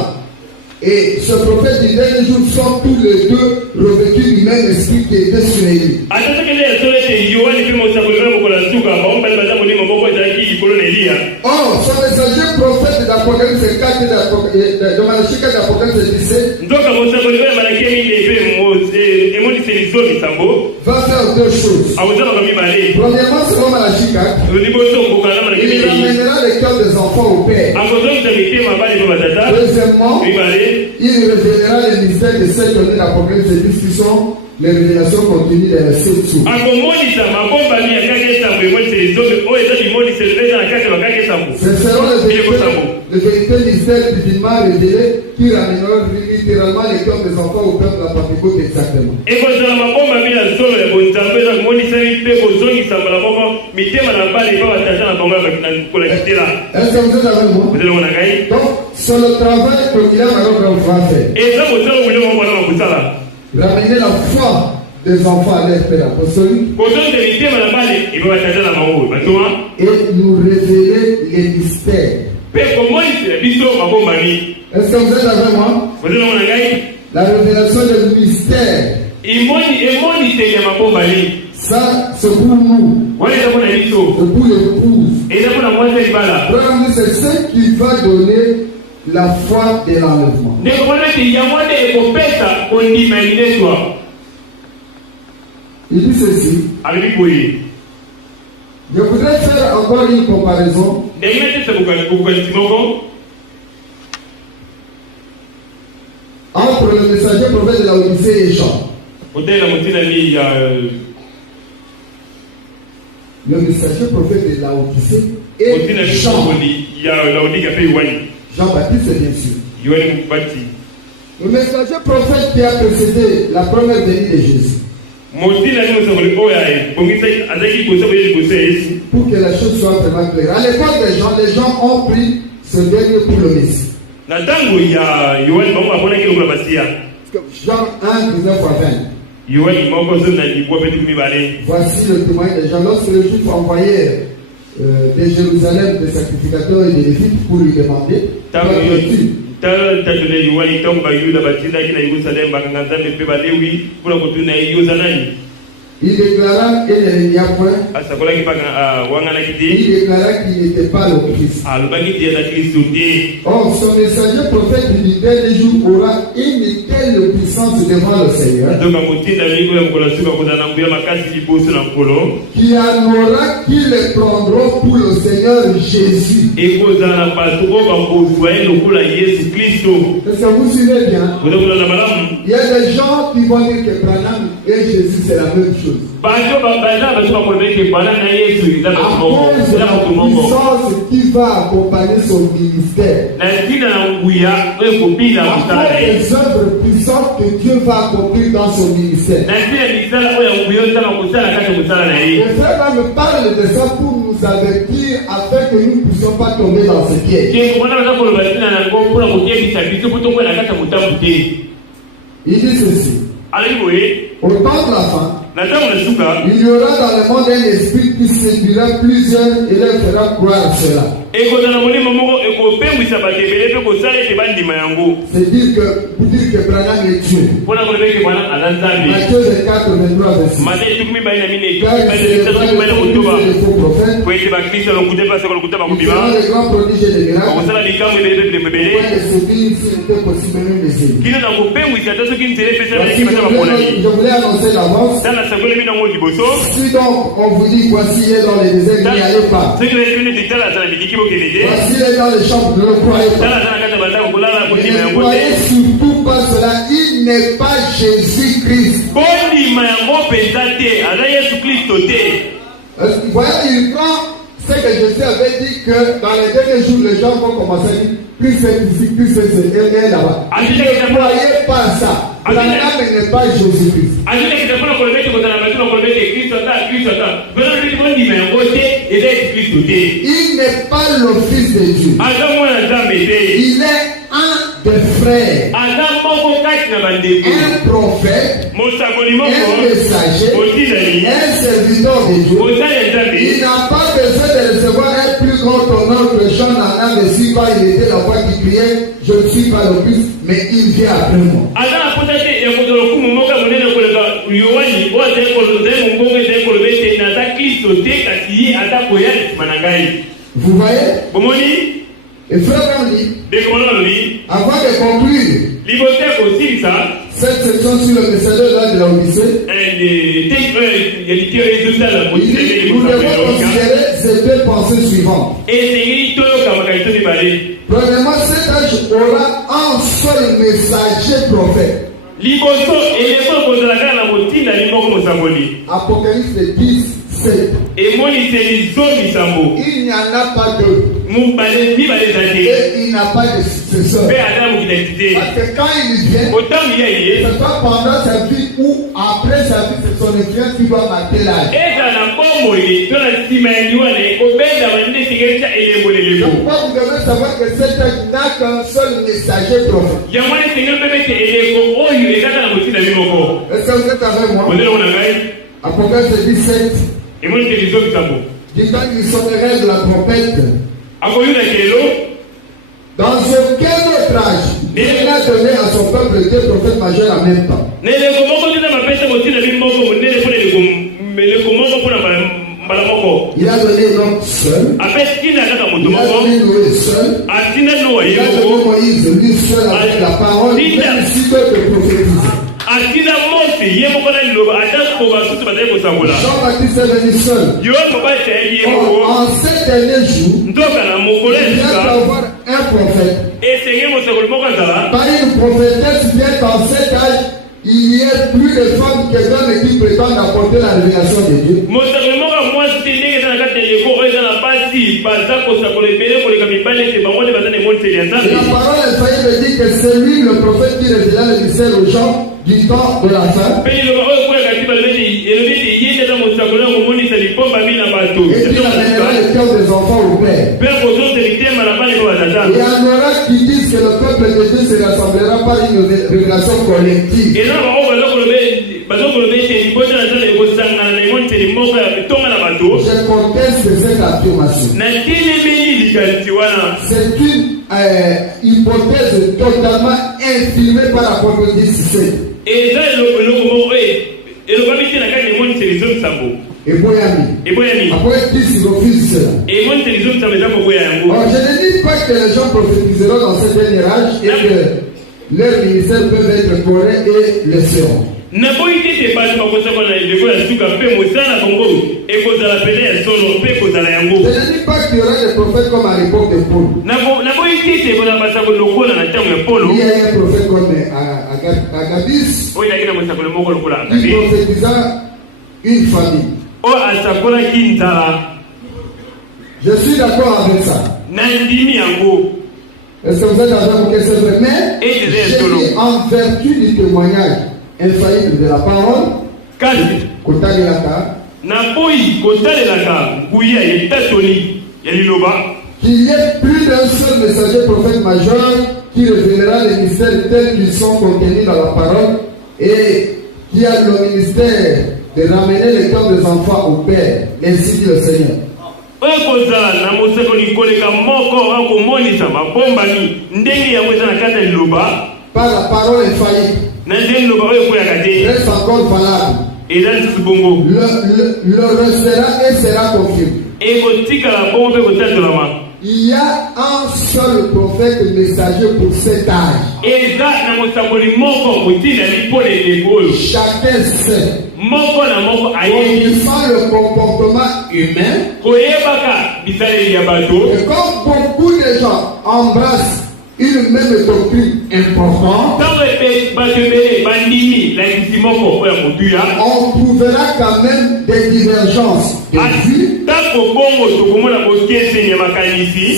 et ce prophète du dernier jour sont tous les deux revêtus du même esprit qui était sur Élie. ata soki eza ya solo ete yohane mpe mosakoli oyo mokolo ya suka bango mibali baza molimo moko ezalaki likolo na eliya. Or, son messager prophète d'Apocalypse 4 de Malachie 4 d'Apocalypse 17 nzoka mosakoli oyo malaki minei mpe emoniseli va faire deux choses. Premièrement, selon Malachie 4, il ramènera les cœurs des enfants au Père. Deuxièmement, il révélera les mystères de cette donnée d'Apocalypse qui sont les révélations continues dans les 7 sous. Ce seront les vérités mystères divinement révélées qui ramèneront littéralement les cœurs des enfants au peuple de la Pentecôte exactement. Est-ce que vous êtes avec moi? Donc, c'est le travail que William Aron va faire. Ramener la foi des enfants à leur père apostolique et nous révéler les mystères. Est-ce que vous êtes avec moi? La révélation des mystères. Ça, c'est pour nous. C'est pour l'épouse. C'est ce qui va donner la foi de l'enlèvement. Il dit ceci. Je voudrais faire encore une comparaison entre le messager prophète de la Odyssée et Jean. Le messager prophète de la Odyssée et Jean. Jean-Baptiste, bien sûr. Le messager prophète qui a précédé la première venue de Jésus. Pour que la chose soit vraiment claire. À l'époque des gens ont pris ce dernier pour le Messie. Jean 1, 19 à 20. Voici le témoignage de Jean. Lorsque les Juifs envoyaient de Jérusalem des sacrificateurs et des Lévites pour lui demander il déclara qu'il n'y a point. Il déclara qu'il n'était pas le Christ. Or, son messager prophète du dernier jour aura une telle puissance devant le Seigneur qui annoncera qu'ils les prendront pour le Seigneur Jésus. Est-ce que vous suivez bien? Il y a des gens qui vont dire que Branham et Jésus c'est la même chose. À cause de la puissance qui va accompagner son ministère, à cause des œuvres puissantes que Dieu va accomplir dans son ministère. Le frère me parle de ça pour nous avertir afin que nous ne puissions pas tomber dans ce piège. Il dit ceci. Au temps de la fin, il y aura dans le monde un esprit qui séduira plusieurs et leur fera croire cela. C'est dire que Branham est tué. Matthieu 4, 23, 26. Car il se lèvera les faux prophètes, ils feront les grands prodiges et les miracles, afin de séduire s'il était possible même les élus. Je voulais annoncer l'avance. Si donc on vous dit voici il est dans les déserts, n'y allez pas. Voici il est dans les chambres, ne le croyez pas. Ne croyez surtout pas cela, il n'est pas Jésus-Christ. Voyez, il prend ce que Jésus avait dit que dans les derniers jours, les gens vont commencer à dire Christ est ici, Christ est là-bas. Ne croyez pas ça. Branham n'est pas Jésus-Christ. Il n'est pas le Fils de Dieu. Il est un des frères, un prophète, un messager, un serviteur de Dieu. Il n'a pas besoin de recevoir un plus grand honneur que Jean n'a reçu quand il était la voix qui criait je ne suis pas le Christ, mais il vient après moi. Vous voyez? Et frère dit, avant de conclure, cette section sur le messager de l'Odyssée, nous devons considérer ces deux pensées suivantes. Premièrement, cet âge aura un seul messager prophète. Apocalypse 10, 7. Il n'y en a pas deux. Et il n'a pas de successeur. Parce que quand il vient, ce soit pendant sa vie ou après sa vie, c'est son influence qui doit marquer l'âge. Pourquoi vous devez savoir que cet âge n'a qu'un seul messager prophète? Est-ce que vous êtes avec moi? Apocalypse 17. Du temps qu'il sonnerait de la trompette. Dans aucun autre âge, Dieu n'a donné à son peuple deux prophètes majeurs en même temps. Il a donné l'homme seul. Il a donné Noé seul. Il a donné Moïse lui seul avec la parole. Il a décidé de prophétiser. Jean-Baptiste est venu seul. En ces derniers jours, il vient d'avoir un prophète. Par une prophétesse vient dans cet âge. Il y a plus de femmes que d'hommes qui prétendent apporter la révélation de Dieu. La parole infaillible dit que c'est lui le prophète qui révéla le mystère aux gens du temps de la fin. Et puis il amènera le cœur des enfants au Père. Il y en aura qui disent que le peuple de Dieu se rassemblera par une révélation collective. Je conteste cette affirmation. C'est une hypothèse totalement infirmée par l'apôtre 17. Et Boyami. Après 10, il refuse cela. Alors, je ne dis pas que les gens prophétiseront dans ce dernier âge et que leurs ministères peuvent être corrects et le seront. Je ne dis pas qu'il y aura des prophètes comme à l'époque de Paul. Il y a un prophète comme Agabus qui prophétisa une famille. Je suis d'accord avec ça. Est-ce que vous êtes d'accord que c'est vrai? Mais j'ai dit en vertu du témoignage infaillible de la parole, qu'il y ait plus d'un seul messager prophète majeur qui révélera les mystères tels qu'ils sont contenus dans la parole et qui a le ministère de ramener les cœurs des enfants au Père, ainsi dit le Seigneur. Par la parole infaillible, reste encore valable. Le restera et sera confirmé. Il y a un seul prophète messager pour cet âge. Chacun sait. Connaissant le comportement humain, et comme beaucoup de gens embrassent une même doctrine importante, on trouvera quand même des divergences de vue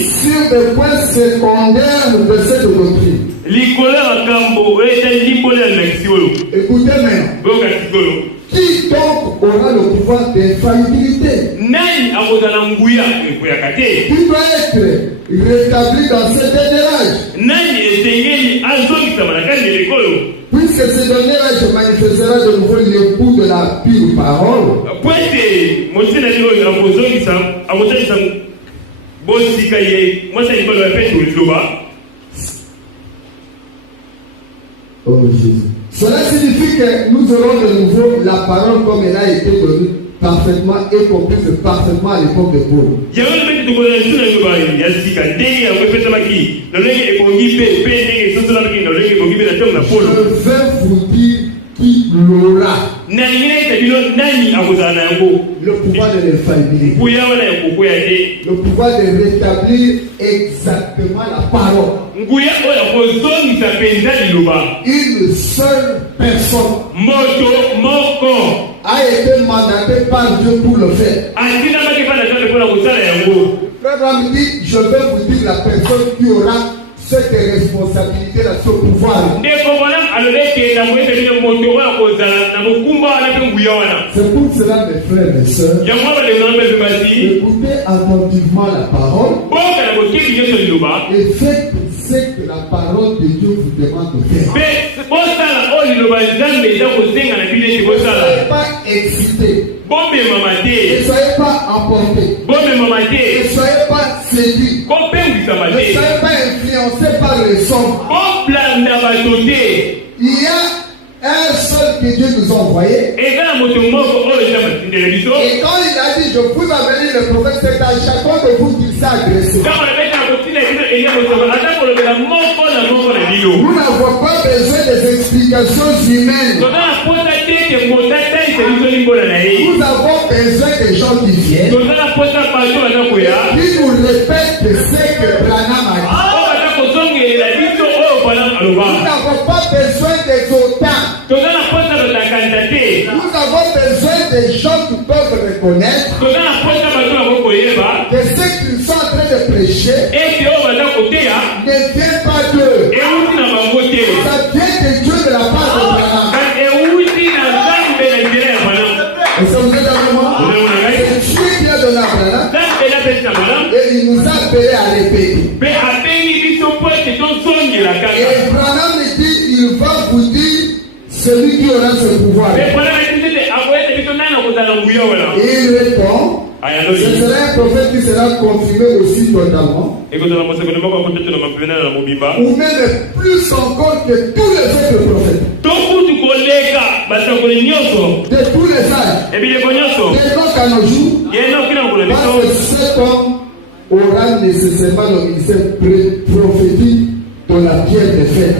sur des points secondaires de cette doctrine. Écoutez maintenant. Qui donc aura le pouvoir d'infaillibilité? Qui doit être rétabli dans ce dernier âge? Puisque ce dernier âge manifestera de nouveau l'époux de la pure parole. Oh Jésus. Cela signifie que nous aurons de nouveau la parole comme elle a été donnée parfaitement et comprise parfaitement à l'époque de Paul. vous dire qui l'aura. Le pouvoir de l'infaillibilité. Le pouvoir de rétablir exactement la parole. Une seule personne a été mandatée par Dieu pour le faire. Frère Abraham dit, je vais vous dire la personne qui aura cette responsabilité, ce pouvoir. C'est pour cela, mes frères et sœurs, écoutez attentivement la parole et faites ce que la parole de Dieu vous demande de faire. Ne soyez pas excité. Ne soyez pas emporté. Ne soyez pas séduit. Ne soyez pas influencé par les sons. Il y a un seul que Dieu nous a envoyé. Et quand il a dit, je vous amène le prophète, c'est à chacun de vous qu'il s'est adressé. Nous n'avons pas besoin des explications humaines. Nous avons besoin des gens qui viennent, qui nous répètent ce que Branham a dit. Nous n'avons pas besoin des autants. Nous avons besoin des gens qui peuvent reconnaître que ce qu'ils sont en train de prêcher ne vient pas d'eux. Ça vient de Dieu de la part de Branham. Et ça vous êtes avec moi? C'est Dieu qui a donné à Branham et il nous a appelé à répéter. Et Branham dit, il va vous dire celui qui aura ce pouvoir. Et il répond, ce sera un prophète qui sera confirmé aussi totalement. Ou même plus encore que tous les autres prophètes. De tous les âges. Et donc à nos jours, parce que cet homme aura nécessairement le ministère prophétique de la pierre de fête.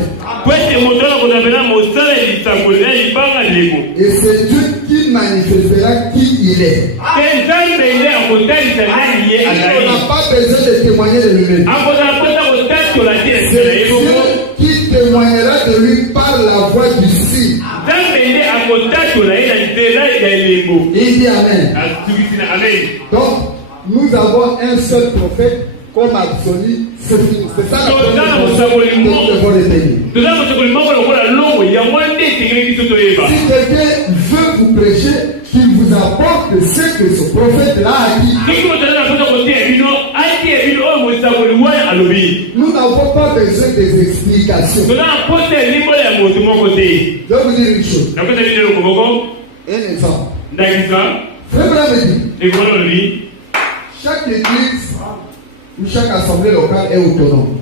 Et c'est Dieu qui manifestera qui il est. Il n'a pas besoin de témoigner de lui-même. C'est Dieu qui témoignera de lui par la voix du signe. Il dit Amen. Donc, nous avons un seul prophète comme absolu. C'est ça la première chose que nous devons retenir. Si quelqu'un veut vous prêcher, qu'il vous apporte ce que ce prophète-là a dit. Nous n'avons pas besoin des explications. Je vais vous dire une chose. Un exemple. Frère Branham dit, chaque église ou chaque assemblée locale est autonome.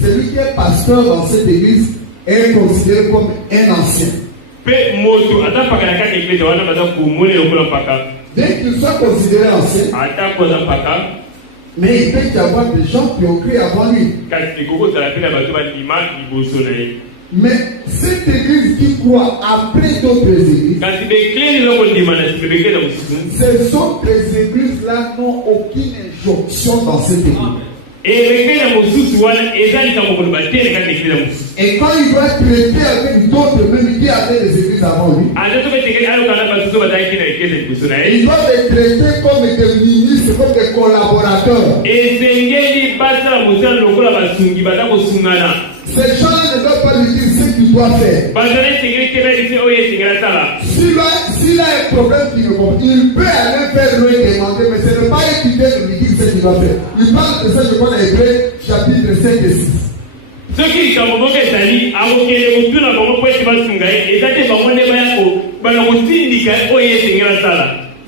Celui qui est pasteur dans cette église est considéré comme un ancien. Dès qu'il soit considéré ancien, mais il peut y avoir des gens qui ont cru avant lui. Mais cette église qui croit après d'autres églises, ces autres églises-là n'ont aucune injonction dans cette église. Et quand il doit traiter avec d'autres, même qui avaient les églises avant lui, il doit les traiter comme des ministres, comme des collaborateurs. Ces gens ne doivent pas lui dire ce qu'il doit faire. S'il a un problème qu'il ne comprend, il peut aller faire lui demander, mais ce n'est pas équité de lui dire ce qu'il doit faire. Il parle de ça, je crois, dans Hébreux, chapitre 5 et 6.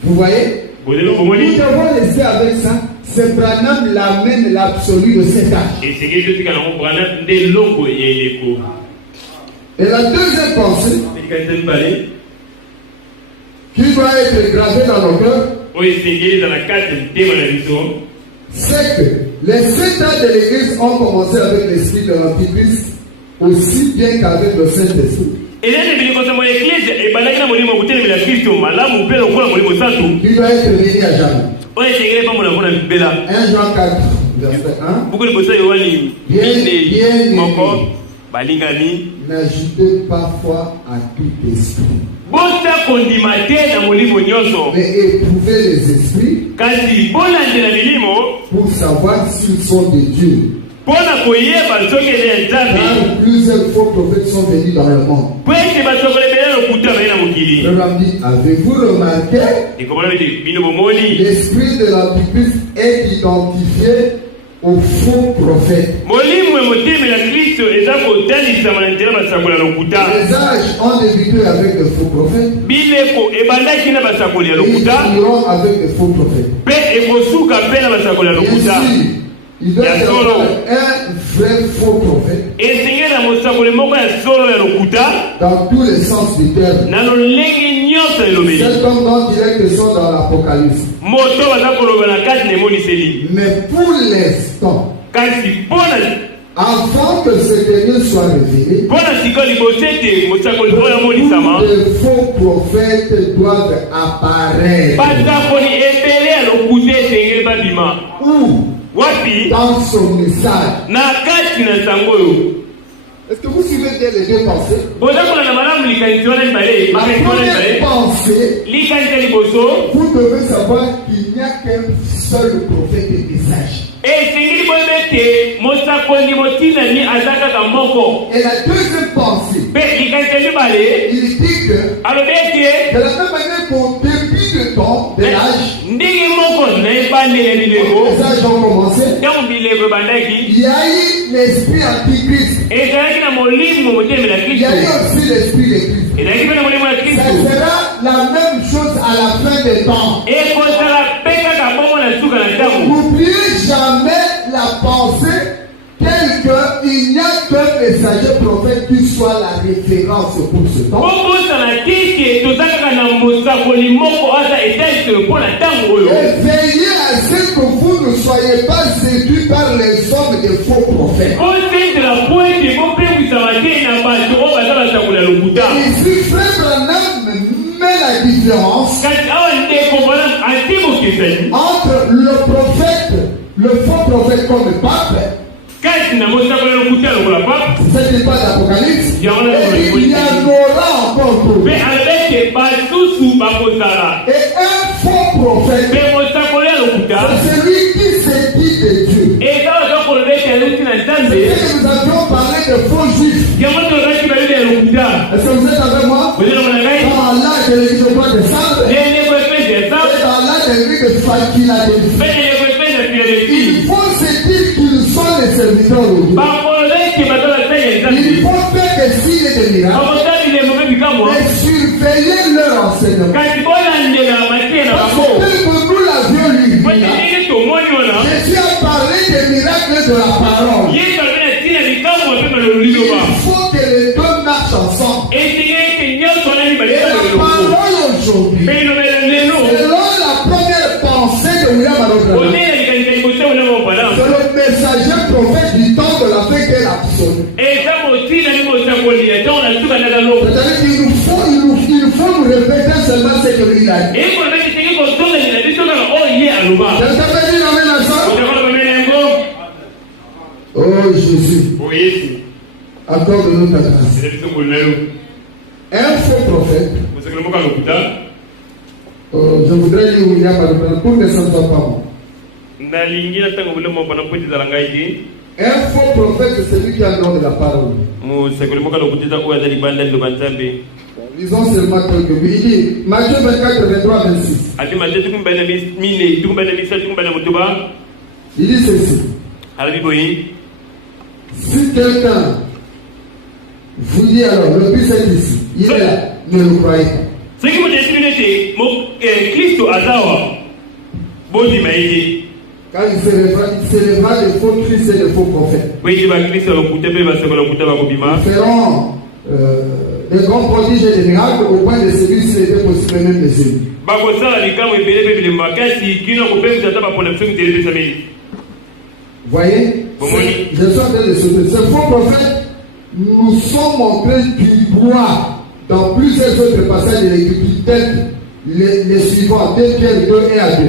Vous voyez? Nous devons laisser avec ça. C'est Branham l'amène l'absolu de cet âge. Et la deuxième pensée qui doit être gravée dans nos cœurs, c'est que Les 7 ans de l'Église ont commencé avec l'esprit de l'Antichrist, aussi bien qu'avec le Saint-Esprit. Et là, il faut que l'église et balai na molimo kutele bila Kristo malamu pelo kwa molimo tatu. Il doit être béni à jamais. Oye tegele pa mona mona bela. 1 Jean 4 verset 1. Beaucoup de bossa yohani Bien moko balingani. N'ajoutez pas foi à tout esprit. Bossa kondimate na molimo nyoso. Mais éprouvez les esprits. Kasi bona ndela milimo pour savoir s'ils sont de Dieu. Car plusieurs faux prophètes sont venus dans le monde. Abraham dit, avez-vous remarqué? L'esprit de l'Antichrist est identifié aux faux prophètes. Les âges ont débuté avec les faux prophètes. Ils finiront avec les faux prophètes. Il doit y avoir un vrai faux prophète dans tous les sens du terme. C'est comme dans direct sont dans l'Apocalypse. Mais pour l'instant, avant que ce dernier soit révélé, les faux prophètes doivent apparaître. Où? Dans son message. Est-ce que vous suivez bien les deux pensées? La première pensée, vous devez savoir qu'il n'y a qu'un seul prophète et message. Et la deuxième pensée, il dit que de la même manière qu'au début de temps, de l'âge, les âges ont commencé, il y a eu l'esprit antichrist. Il y a eu aussi l'esprit de Christ. Ça sera la même chose à la fin des temps. N'oubliez jamais la pensée qu'il n'y a qu'un messager prophète qui soit la référence pour ce temps. Et veillez à ce que vous ne soyez pas séduits par les hommes des faux prophètes. Ici, Frère Branham met la différence entre le prophète, le faux prophète comme le pape. C'est pas d'Apocalypse. Il y en aura encore pour. Et un faux prophète, c'est celui qui se dit de Dieu. Et nous avions parlé de faux juifs. Est-ce que vous êtes avec moi? Dans Allah, je ne dis pas de ça. Dans Allah, je dis de Philadelphie. Il faut se dire qu'ils sont les serviteurs de Dieu. Il faut faire des signes et des miracles. Et surveiller leur enseignement. Parce que nous l'avions lu. Jésus a parlé des miracles de la parole. Il faut que les deux marchent ensemble. Et la parole aujourd'hui, selon la première pensée de William Alexander, c'est le messager prophète du temps de la fin qu'elle absolue. C'est-à-dire qu'il faut nous répéter seulement ce que lui a dit. Quelqu'un peut dire amen à ça? Oh Jésus, accorde-nous ta grâce. Un faux prophète, je voudrais lire William Alexander pour que ça ne soit pas moi. Un faux prophète, c'est celui qui a le nom de la parole. Lisons seulement quelques mots. Il dit, Matthieu 24, 23, 26. Il dit ceci. Si quelqu'un vous dit alors, le but c'est ici, il est là, ne le croyez pas. Car il s'élèvera des faux Christ et des faux prophètes. Ils feront des grands prodiges et des miracles au point de séduire s'il était possible même les élus. Voyez, je suis en train de sauter. Ce faux prophète nous sont montrés du doigt dans plusieurs autres passages de l'Écriture, tels les suivants, 2 Pierre 2 et à 2.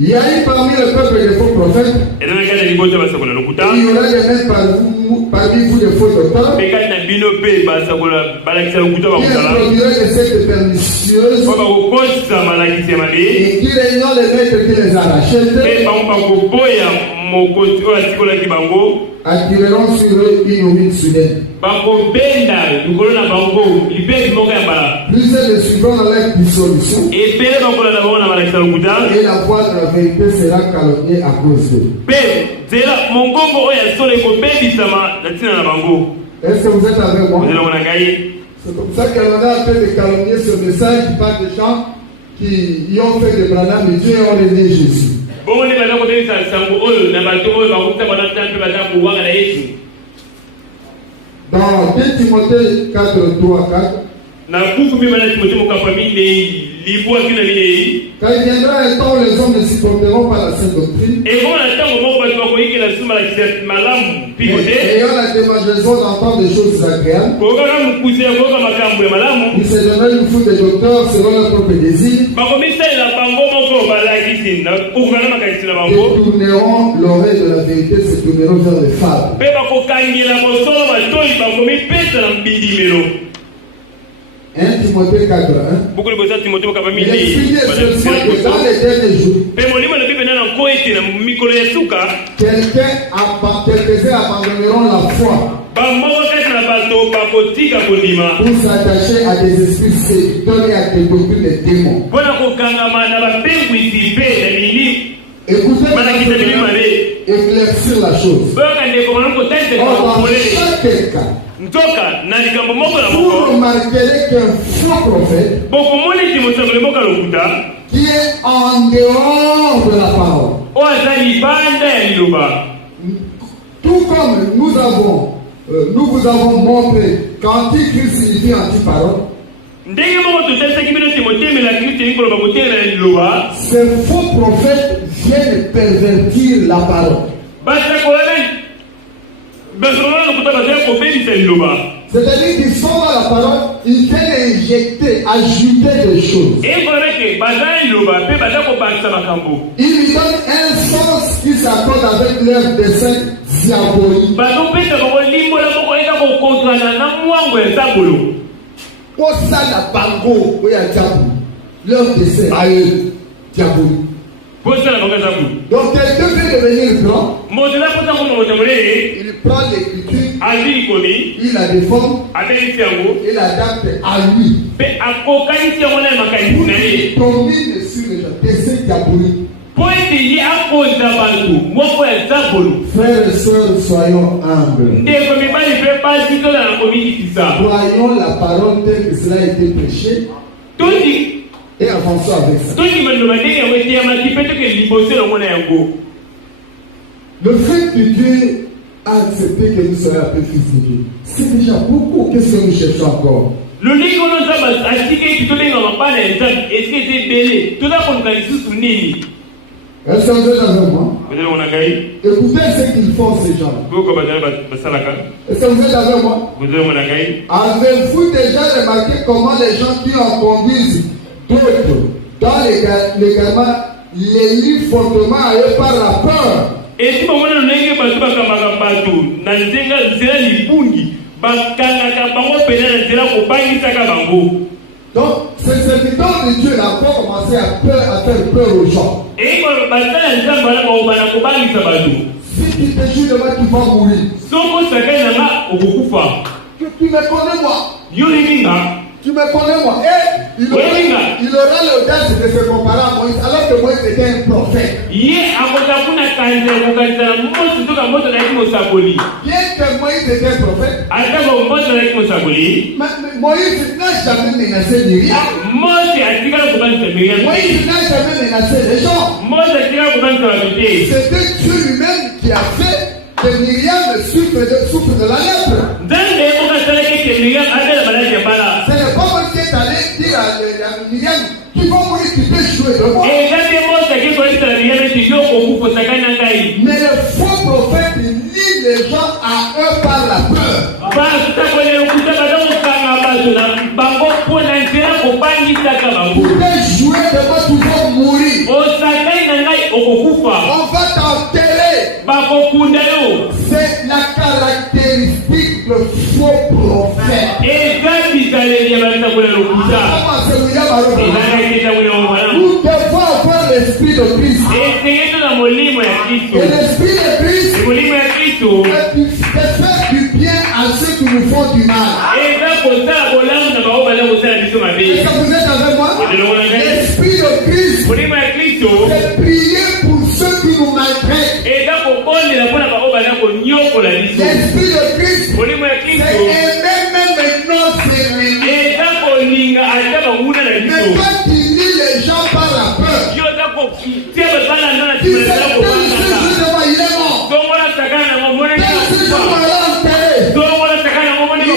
Il y a eu parmi le peuple des faux prophètes, il y aura des mêmes parmi vous des faux docteurs, qui introduiraient des sectes pernicieuses et qui régnant les maîtres qui les arrachent, attireront sur eux une ruine soudaine. Plusieurs les suivront dans leur dissolution, et la voix de la vérité sera calomniée à cause d'eux. Est-ce que vous êtes avec moi? C'est comme ça qu'on a en train de calomnier ce message qui parle des gens qui y ont fait de Branham et Dieu ont régné Jésus. Dans 2 Timothée 4, 3, 4, quand il viendra un temps où les hommes ne supporteront pas la sainte doctrine, ayant la démangeaison d'entendre des choses agréables, ils se donneraient une foule de docteurs selon leur propre désir, détourneront l'oreille de la vérité, se tourneront vers les fables. 1 Timothée 4, 1. Il explique que dans les derniers jours, quelques-uns abandonneront la foi pour s'attacher à des esprits séducteurs et à des doctrines des démons. Écoutez, éclaircir la chose. Dans chaque cas, vous remarquerez qu'un faux prophète qui est en dehors de la parole, tout comme nous vous avons montré qu'antichrist signifie anti-parole, ces faux prophètes viennent pervertir la parole. C'est-à-dire qu'ils sont dans la parole, ils viennent injecter, ajouter des choses. Ils lui donnent un sens qui s'accorde avec leur dessein diabolique. Pour ça, la bango, leur dessein à eux, diabolique. Donc quelqu'un veut devenir grand, il prend l'écriture, il la déforme, il l'adapte à lui, pour dominer sur les gens, dessein diabolique. Frères et sœurs, soyons humbles. Croyons la parole telle que cela a été prêché et avançons avec ça. Le fait que Dieu a accepté que nous soyons appelés fils de Dieu, c'est déjà beaucoup. Qu'est-ce que nous cherchons encore? Est-ce que vous êtes avec moi? Écoutez ce qu'ils font, ces gens. Est-ce que vous êtes avec moi? Avez-vous déjà remarqué comment les gens qui en conduisent d'autres dans l'égarement les livrent fortement à eux par la peur? Donc, ces serviteurs de Dieu n'ont pas commencé à faire peur aux gens. Si tu te jures de moi, tu vas mourir. Tu me connais moi. Tu me connais moi. Il aura l'audace de se comparer à Moïse, alors que Moïse était un prophète. Bien que Moïse était un prophète, Moïse n'a jamais menacé Myriam. Moïse n'a jamais menacé les gens. C'était Dieu lui-même qui a fait que Myriam souffre de la lèpre. Ce n'est pas Moïse qui de moi. Mais le faux prophète lie les gens à eux par la peur. Pour te jouer de moi, tu vas mourir. On va t'enterrer. C'est la caractéristique du faux prophète. Nous devons avoir l'esprit de Christ. Et l'esprit de Christ te fait du bien à ceux qui nous font du mal. Est-ce que vous êtes avec moi? L'esprit de Christ fait prier pour ceux qui nous maltraitent. L'esprit de Christ c'est aimer même nos ennemis. Mais quand tu lis les gens par la peur, tu sais que il est mort. Il est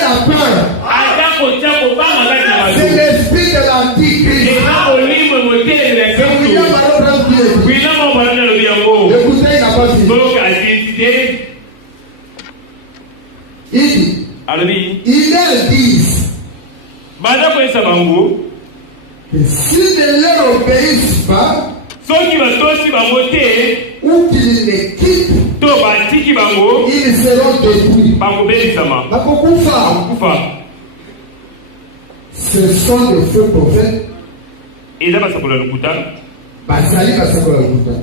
la peur. C'est l'esprit de l'antichrist. Écoutez, il n'a pas fini. Ils disent que s'ils ne leur obéissent pas, ou qu'ils les quittent, ils seront détruits. Ce sont des faux prophètes.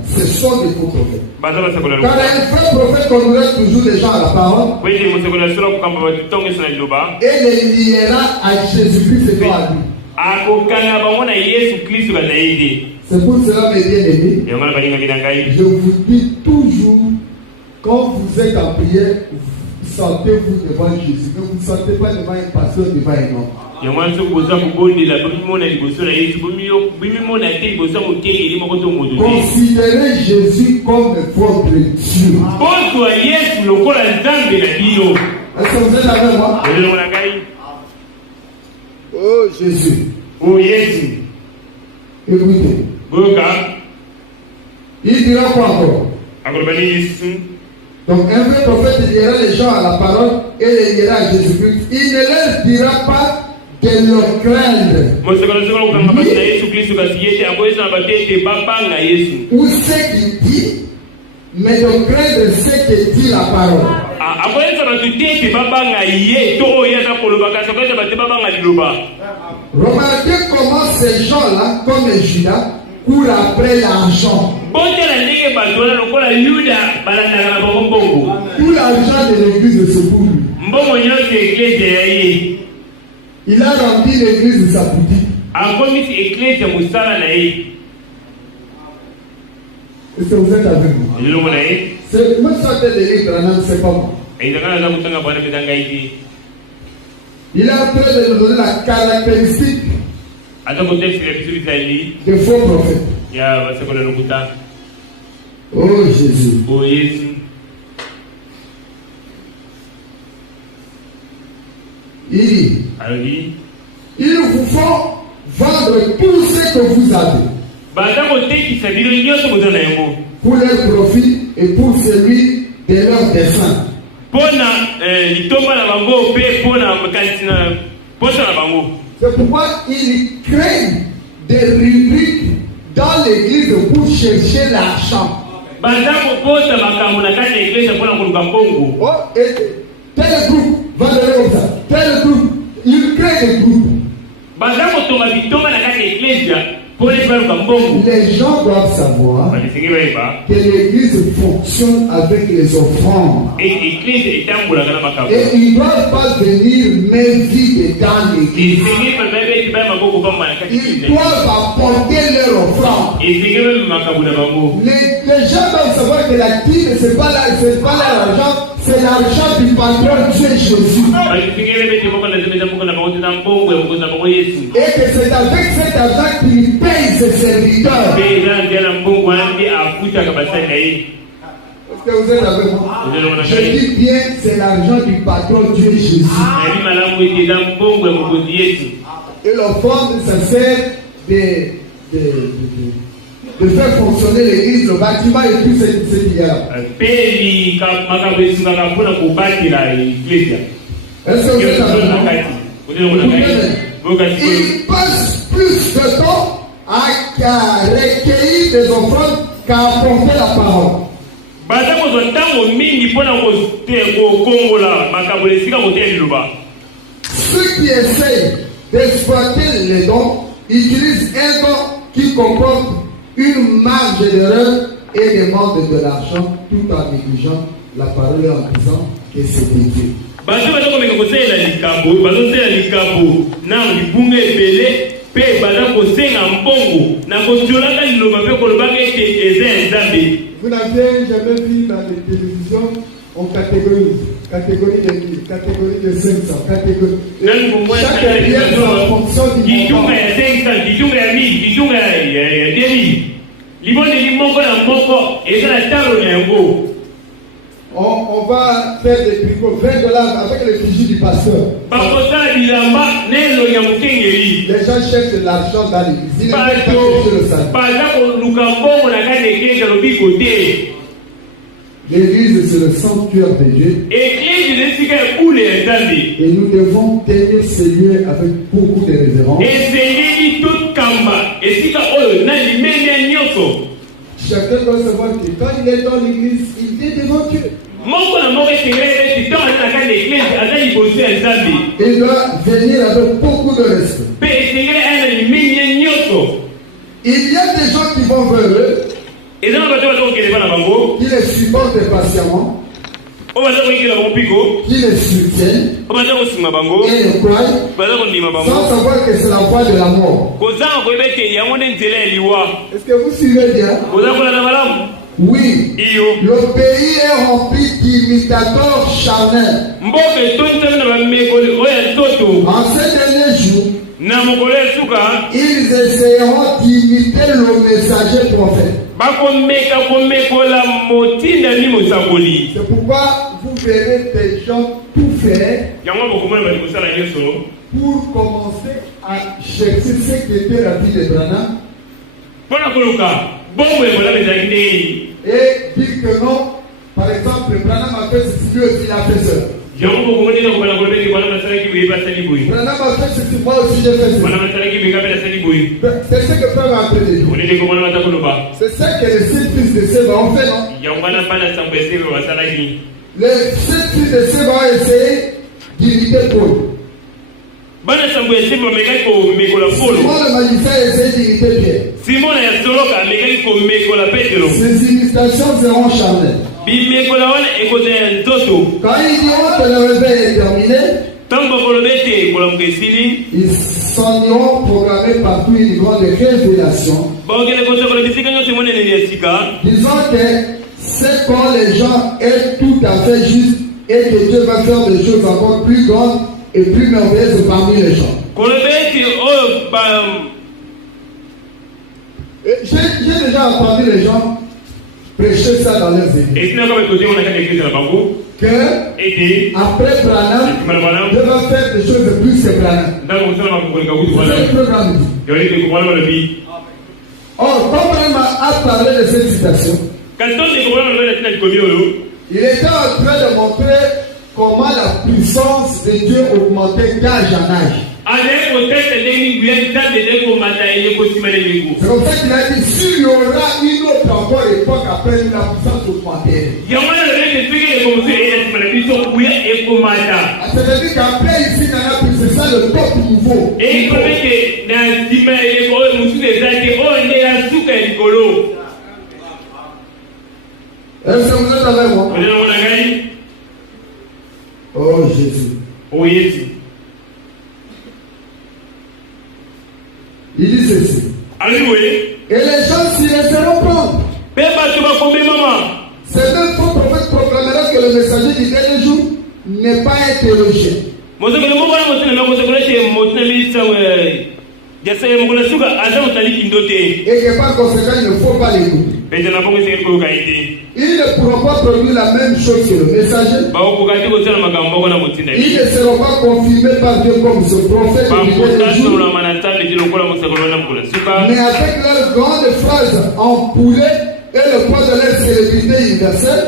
Ce sont des faux prophètes. Quand un vrai prophète conduira toujours les gens à la parole, et les liera à Jésus-Christ et pas à lui. C'est pour cela, mes bien-aimés, je vous dis toujours, quand vous êtes en prière, sentez-vous devant Jésus. Ne vous sentez pas devant un pasteur, devant un homme. Considérez Jésus comme votre Dieu. Est-ce que vous êtes avec moi? Oh Jésus. Oh Jésus. Écoutez. Il dira quoi encore? Donc un vrai prophète liera les gens à la parole et les liera à Jésus-Christ. Il ne leur dira pas de le craindre. Ou ce qu'il dit, mais de craindre ce que dit la parole. Remarquez comment ces gens-là, comme les Judas, courent après l'argent. Tout l'argent de l'église se pour lui. Il a rempli l'église de sa boutique. Est-ce que vous êtes avec moi? C'est même ça que les livres, c'est pas moi. Il est en train de nous donner la caractéristique des faux prophètes. Oh Jésus. Oh Jésus. Il dit, ils vous font vendre tout ce que vous avez pour leur profit et pour celui de leur dessein. C'est pourquoi ils craignent des rubriques dans l'église pour chercher l'argent. Oh, et tel groupe va donner comme ça. Tel groupe, ils créent des groupes. Les gens doivent savoir que l'église fonctionne avec les offrandes. Et ils ne doivent pas venir mettre vide dans l'église. Ils doivent apporter leur offrande. Les gens doivent savoir que la dîme, ce n'est pas leur argent, c'est l'argent du patron Dieu Jésus. Et que c'est avec cet argent qu'il paye ses serviteurs. Est-ce que vous êtes avec moi? Je dis bien, c'est l'argent du patron Dieu Jésus. Et l'offrande, ça sert de faire fonctionner l'église, le bâtiment et tout ce qu'il y a. Est-ce que vous êtes avec moi? Il passe plus de temps à recueillir des offrandes qu'à apporter la parole. Ceux qui essayent d'exploiter les dons utilisent un don qui comporte une marge d'erreur et demande de l'argent tout en négligeant la parole et en disant que c'est de Dieu. Vous n'avez jamais vu dans les télévisions, on catégorise. Catégorie de 1000, catégorie de 500, catégorie. Chaque rivière en fonction du montant. On va faire des tricots, $20 avec les fichiers du pasteur. Les gens cherchent de l'argent dans l'église. Ils ne veulent pas chercher le salut. L'église, c'est le sanctuaire de Dieu. Et nous devons tenir ce lieu avec beaucoup de révérence. Chacun doit savoir que quand il est dans l'église, il est devant Dieu. Il doit venir avec beaucoup de respect. Il y a des gens qui vont vers eux, qui les supportent patiemment, qui les soutiennent et les croient, sans savoir que c'est la voie de la mort. Est-ce que vous suivez bien? Oui. Le pays est rempli d'imitateurs charnels. En ces derniers jours, ils essayeront d'imiter le messager prophète. C'est pourquoi vous verrez des gens tout faire pour commencer à chercher ce qui était la vie de Branham et dire que non, par exemple, Branham a fait ceci, lui aussi il a fait ça. Branham a fait ceci, moi aussi j'ai fait ça. C'est ce que Paul a appris de nous. C'est ce que les 7 fils de Séba ont fait, non? Les 7 fils de Séba ont essayé d'imiter Paul. Simon le magicien a essayé d'imiter Pierre. Ces imitations seront charnelles. Quand ils diront que le réveil est terminé, ils s'en iront programmer partout une grande révélation. Disons que c'est quand les gens est tout à fait juste et que Dieu va faire des choses encore plus grandes et plus merveilleuses parmi les gens. J'ai déjà entendu les gens prêcher ça dans leurs églises. Que après Branham, Dieu va faire des choses de plus que Branham. C'est le programme. Or, quand Branham a parlé de cette citation, il était en train de montrer comment la puissance de Dieu augmentait d'âge en âge. C'est comme ça qu'il a dit, s'il y aura une autre encore époque après la puissance augmentée. C'est-à-dire qu'après ici, c'est ça le top nouveau. Est-ce que vous êtes avec moi? Oh Jésus. Il dit ceci. Et les gens s'y laisseront prendre. C'est même faux prophète proclamera que le messager du dernier jour n'est pas un théologien. Et que par conséquent, il ne faut pas l'écouter. Ils ne pourront pas produire la même chose que le messager. Ils ne seront pas confirmés par Dieu comme ce prophète. Mais avec leurs grandes phrases empoulées et le poids de leur célébrité universelle,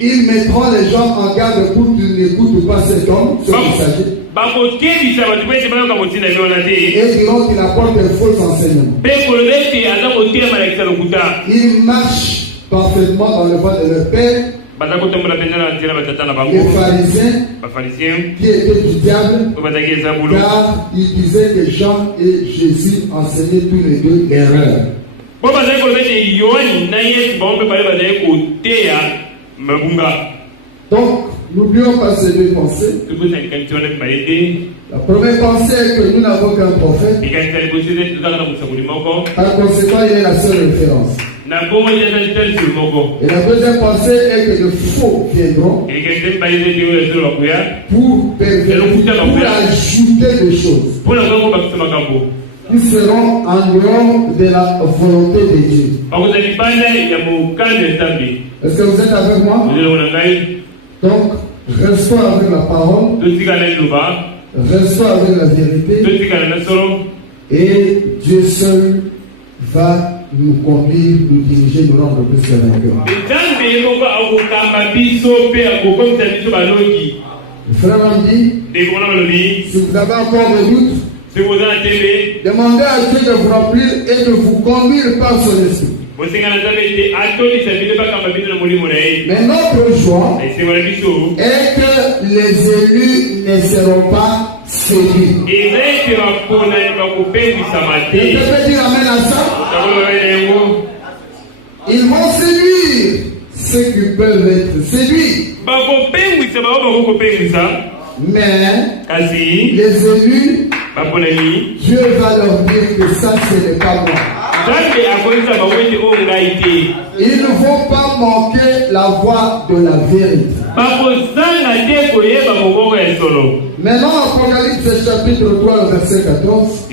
ils mettront les gens en garde pour qu'ils n'écoutent pas cet homme, ce messager. Et diront qu'il apporte un faux enseignement. Ils marchent parfaitement dans le voie de leur père. Les pharisiens qui étaient du diable, car ils disaient que Jean et Jésus enseignaient tous les deux l'erreur. Donc, n'oublions pas ces deux pensées. La première pensée est que nous n'avons qu'un prophète. Par conséquent, il est la seule référence. Et la deuxième pensée est que de faux viendront pour pervertir, pour ajouter des choses qui seront en dehors de la volonté de Dieu. Est-ce que vous êtes avec moi? Donc, restons avec la parole, restons avec la vérité, et Dieu seul va nous conduire, nous diriger, nous rendre plus que vainqueurs. Le frère m'a dit, si vous avez encore des doutes, demandez à Dieu de vous remplir et de vous conduire par son esprit. Mais notre joie est que les élus ne seront pas séduits. Je peux dire amen à ça? Ils vont séduire ceux qui peuvent être séduits. Mais les élus, Dieu va leur dire que ça, ce n'est pas moi. Ils ne vont pas manquer la voie de la vérité. Maintenant, Apocalypse chapitre 3, verset 14.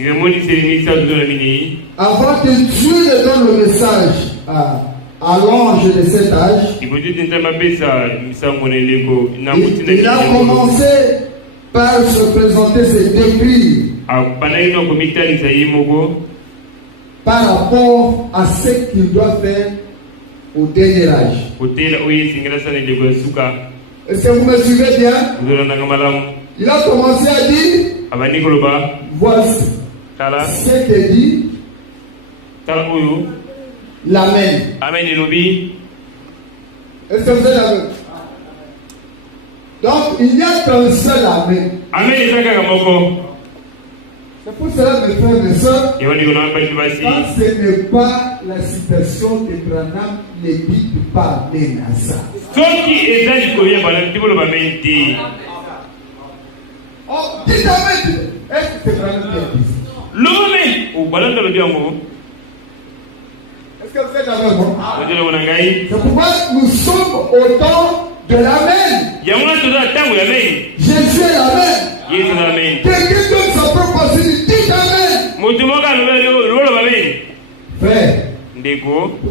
Avant que Dieu ne donne le message à l'ange de cet âge, il a commencé par se présenter, se décrire par rapport à ce qu'il doit faire au dernier âge. Est-ce que vous me suivez bien? Il a commencé à dire, voici ce que dit l'Amen. Est-ce que vous êtes avec? Donc, il n'y a qu'un seul Amen. C'est pour cela, mes frères et sœurs, quand ce n'est pas la citation de Branham, ne dites pas Amen à ça. Oh, dites Amen. Est-ce que c'est Branham qui a dit ça? Est-ce que vous êtes avec moi? C'est pourquoi nous sommes au temps de l'Amen. Jésus est l'Amen. Quelqu'un donne sa propre pensée, dit Amen. Frère,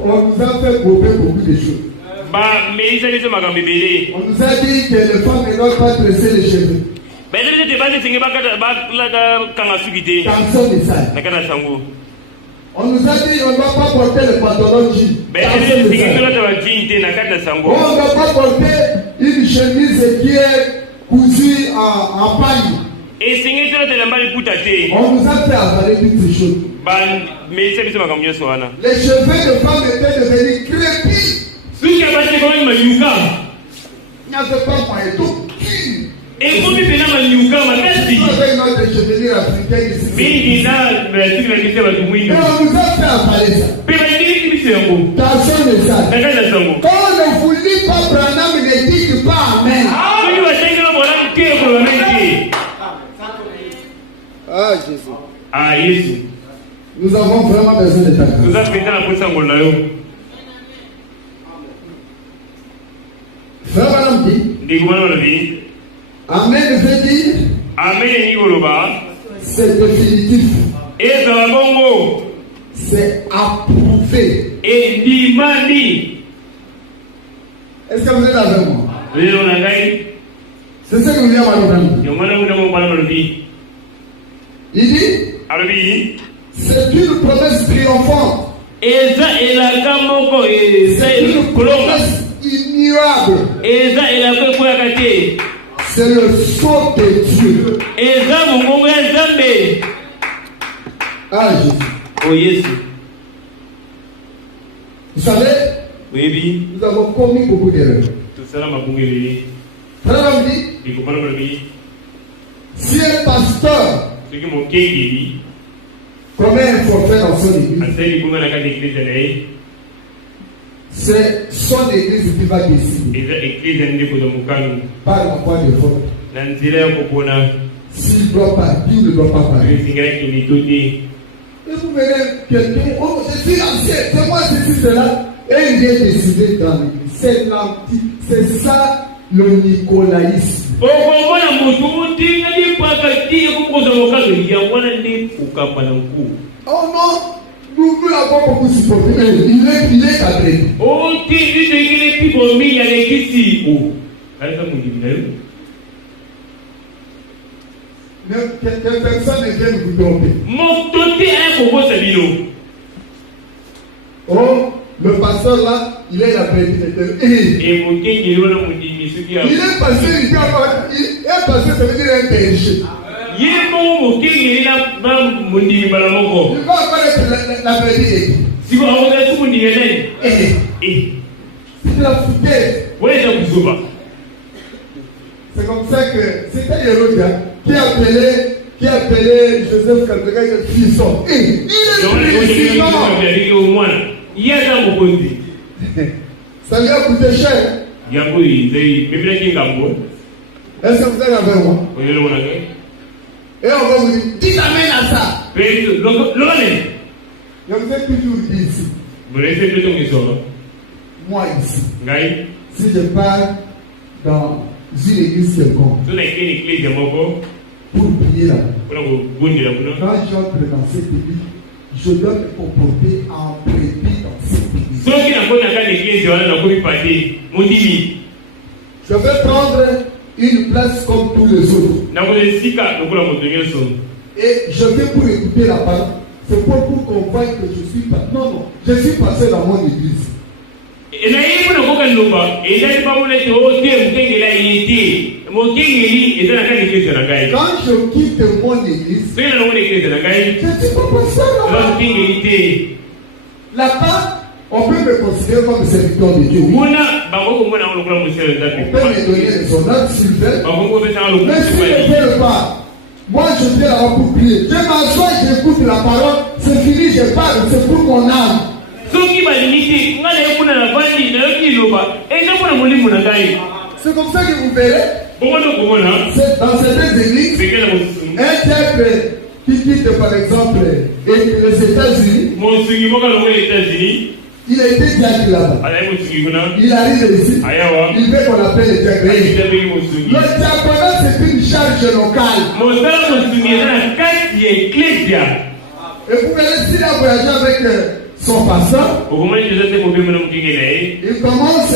on nous a fait beaucoup de choses. On nous a dit que les femmes ne doivent pas tresser les cheveux. On nous a dit on ne doit pas porter le pantalon jean. On ne doit pas porter une chemise qui est cousue en paille. On nous a fait avaler toutes ces choses. Les cheveux de femmes étaient devenus crépus. Il n'y avait pas moyen tout. Avec notre chevelure africaine ici. Et on nous a fait avaler ça. Attention de ça. Quand on ne vous lit pas Branham, ne dites pas Amen. Ah Jésus. Ah Jésus. Nous avons vraiment besoin de ta grâce. Nous avons besoin de ta grâce. Frère Branham dit, Amen veut dire Amen Nigoloba. c'est définitif. Et ça va bongo. C'est approuvé. Et dimandi. Est-ce que vous êtes avec moi? C'est ce que nous avons dit. Il dit c'est une promesse triomphante. C'est une promesse immuable. C'est le sceau de Dieu. Ah Jésus. Oh Jésus. Vous savez, nous avons commis beaucoup d'erreurs. Frère Amdi, si un pasteur commet un forfait dans son église, c'est son église qui va décider par le point de vote s'il doit partir ou ne doit pas partir. Et vous verrez quelqu'un, oh je suis ancien, c'est moi ceci, cela, et il vient décider dans l'église. C'est ça le nicolaïsme. Oh non, nous l'avons beaucoup supporté. Il est cadré. Oh, personne ne vient vous tromper. Oh, le pasteur là, il est la prédicateur. Il est passé, il est passé, ça veut dire un péché. Il va encore être la prédicateur. C'est la foutaise. C'est comme ça que c'était Hérodien qui appelait Joseph Kabila le fisson. Il est ça lui a coûté cher. Est-ce que vous êtes avec moi? Et on va vous dire, dis amen à ça. Je vous ai toujours dit ici. Moi ici. Si je pars dans une église quelconque pour prier là, quand j'entre dans cette église, je dois me comporter en brebis dans cette église. Je vais prendre une place comme tous les autres. Et je vais pour écouter la parole. C'est pour qu'on voie que je suis pas. Non, je suis passé dans mon église. Quand je quitte mon église, je ne suis pas passé là-bas. On peut me considérer comme serviteur de Dieu. On peut me donner les honneurs s'il veut. Mais si je ne fais pas, moi je viens là pour prier. Je m'assois, j'écoute la parole, c'est fini, je parle, c'est pour mon âme. C'est comme ça que vous verrez. Dans certaines églises, un diable qui quitte par exemple les États-Unis, il a été diacre là-bas. Il arrive ici. Il veut qu'on appelle le diacre. Le diaconat, c'est une charge locale. Et vous verrez s'il a voyagé avec son pasteur, il commence